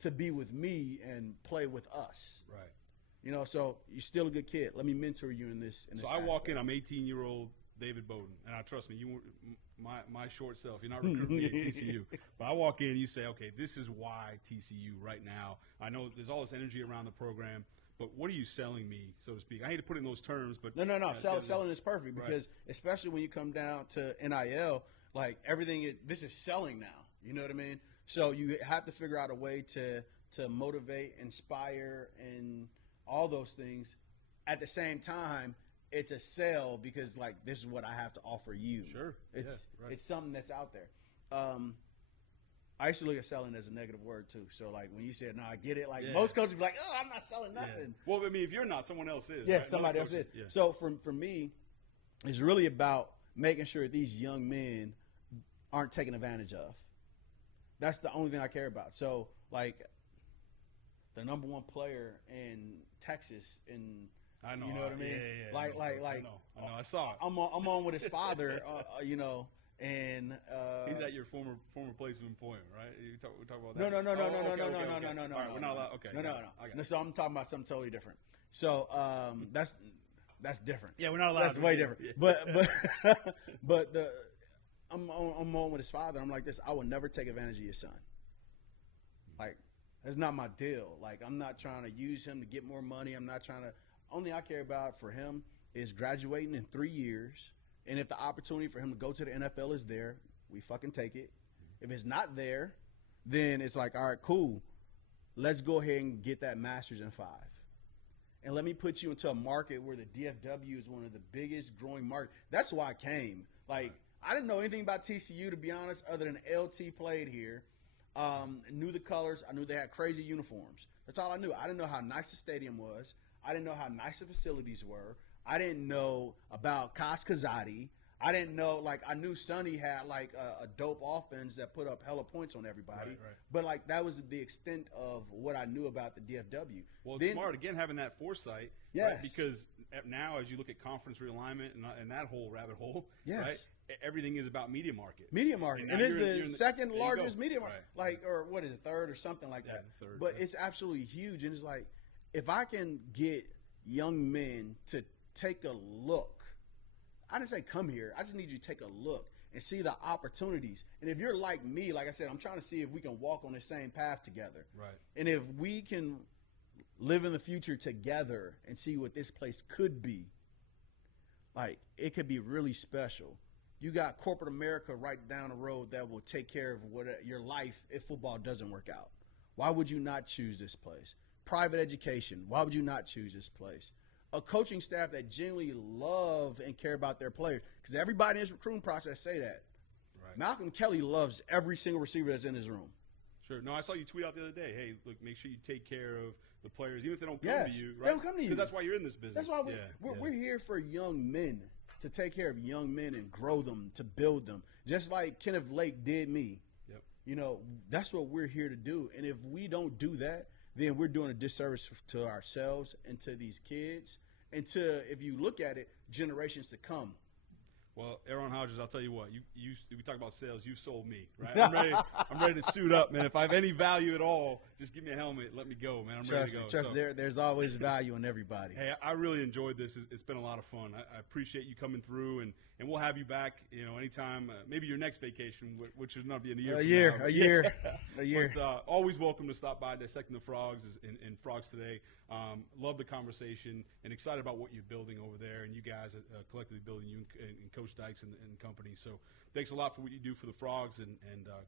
to be with me and play with us. Right. So you're still a good kid. Let me mentor you in this. So I walk in, I'm 18-year-old David Beaudin, and trust me, my short self, you're not recruiting me at TCU. But I walk in, you say, okay, this is why TCU right now. I know there's all this energy around the program. But what are you selling me, so to speak? I hate to put it in those terms, but no. Selling is perfect because especially when you come down to NIL, like everything, this is selling now. You know what I mean? So you have to figure out a way to motivate, inspire, and all those things. At the same time, it's a sell because like this is what I have to offer you. Sure. It's something that's out there. I used to look at selling as a negative word too. So like when you said, "No, I get it," like most coaches be like, "Oh, I'm not selling nothing." Yeah. Well, I mean, if you're not, someone else is. Yeah, right? somebody else is. Yeah. So for me, it's really about making sure these young men aren't taken advantage of. That's the only thing I care about. So like the number one player in Texas in. I know. You know what I mean? Yeah, like, I know. I saw it. I'm on with his father, you know, and he's at your former place of employment, right? We talk about no. that. No. All right, we're not allowed. Okay. No. So I'm talking about something totally different. So that's different. Yeah, we're not allowed. That's way different. Yeah. But I'm on with his father. I'm like this. I would never take advantage of your son. Like that's not my deal. Like I'm not trying to use him to get more money. I'm not trying to. Only I care about for him is graduating in 3 years, and if the opportunity for him to go to the NFL is there, we fucking take it. If it's not there, then it's like, all right, cool. Let's go ahead and get that master's in 5. And let me put you into a market where the DFW is one of the biggest growing markets. That's why I came. Like, I didn't know anything about TCU, to be honest, other than LT played here. Knew the colors. I knew they had crazy uniforms. That's all I knew. I didn't know how nice the stadium was. I didn't know how nice the facilities were. I didn't know about Kaz Kazadi. I didn't know, like, I knew Sonny had, like, a dope offense that put up hella points on everybody. Right. But, like, that was the extent of what I knew about the DFW. Well, it's smart, again, having that foresight. Yes. Right? Because now, as you look at conference realignment and that whole rabbit hole, yes. Right, everything is about media market. Media market. And it's the second largest media market. Right. Like, or what is it, third or something like that. Third, but it's absolutely huge. And it's like, if I can get young men to take a look, I didn't say come here. I just need you to take a look and see the opportunities. And if you're like me, like I said, I'm trying to see if we can walk on the same path together. Right. And if we can live in the future together and see what this place could be, like, it could be really special. You got corporate America right down the road that will take care of your life if football doesn't work out. Why would you not choose this place? Private education. Why would you not choose this place? A coaching staff that genuinely love and care about their players. Because everybody in this recruiting process say that. Right. Malcolm Kelly loves every single receiver that's in his room. Sure. No, I saw you tweet out the other day, hey, look, make sure you take care of the players, even if they don't come to you. Right? They don't come to you. Because that's why you're in this business. That's why we're here for young men, to take care of young men and grow them, to build them. Just like Kenneth Lake did me. Yep. You know, that's what we're here to do. And if we don't do that, then we're doing a disservice to ourselves and to these kids and to, if you look at it, generations to come. Well, Eron Hodges, I'll tell you what. We talk about sales. You sold me, right? I'm ready to suit up, man. If I have any value at all, just give me a helmet. Let me go, man. I'm ready to go. Trust me, there's always value in everybody. Hey, I really enjoyed this. It's been a lot of fun. I appreciate you coming through, and we'll have you back, you know, anytime. Maybe your next vacation, which is not be in a year. A year. But always welcome to stop by Dissecting the Frogs and Frogs Today. Love the conversation and excited about what you're building over there, and you guys collectively building, you and Coach Dykes and company. So thanks a lot for what you do for the Frogs, and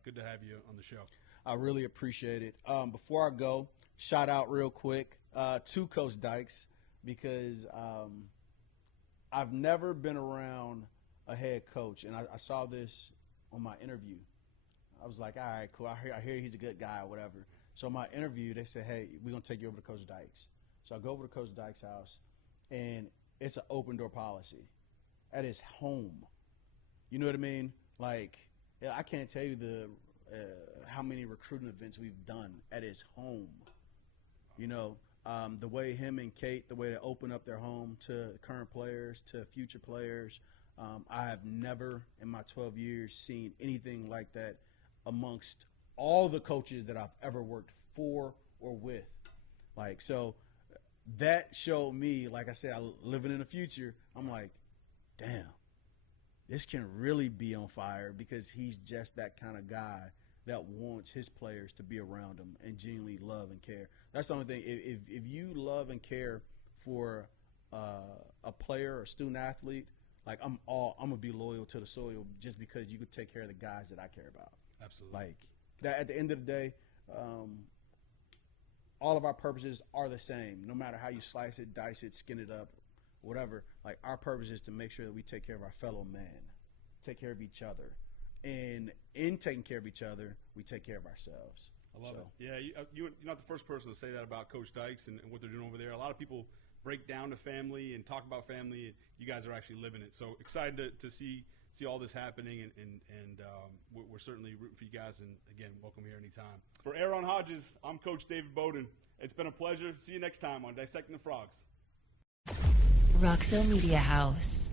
good to have you on the show. I really appreciate it. Before I go, shout out real quick to Coach Dykes, because I've never been around a head coach, and I saw this on my interview. I was like, all right, cool. I hear he's a good guy or whatever. So in my interview, they said, hey, we're going to take you over to Coach Dykes. So I go over to Coach Dykes' house, and it's an open door policy at his home. You know what I mean? Like, I can't tell you how many recruiting events we've done at his home. You know, the way him and Kate, the way they open up their home to current players, to future players. I have never in my 12 years seen anything like that amongst all the coaches that I've ever worked for or with. Like, so that showed me, like I said, living in the future, I'm like, damn, this can really be on fire, because he's just that kind of guy that wants his players to be around him and genuinely love and care. That's the only thing. If you love and care for a player or student athlete, like I'm gonna be loyal to the soil just because you could take care of the guys that I care about. Absolutely. Like, that at the end of the day, all of our purposes are the same. No matter how you slice it, dice it, skin it up, whatever. Like, our purpose is to make sure that we take care of our fellow man, take care of each other. And in taking care of each other, we take care of ourselves. I love it. Yeah, you're not the first person to say that about Coach Dykes and what they're doing over there. A lot of people break down to family and talk about family. You guys are actually living it. So excited to see all this happening, and we're certainly rooting for you guys. And again, welcome here anytime. For Eron Hodges, I'm Coach David Beaudin. It's been a pleasure. See you next time on Dissecting the Frogs. Roxo Media House.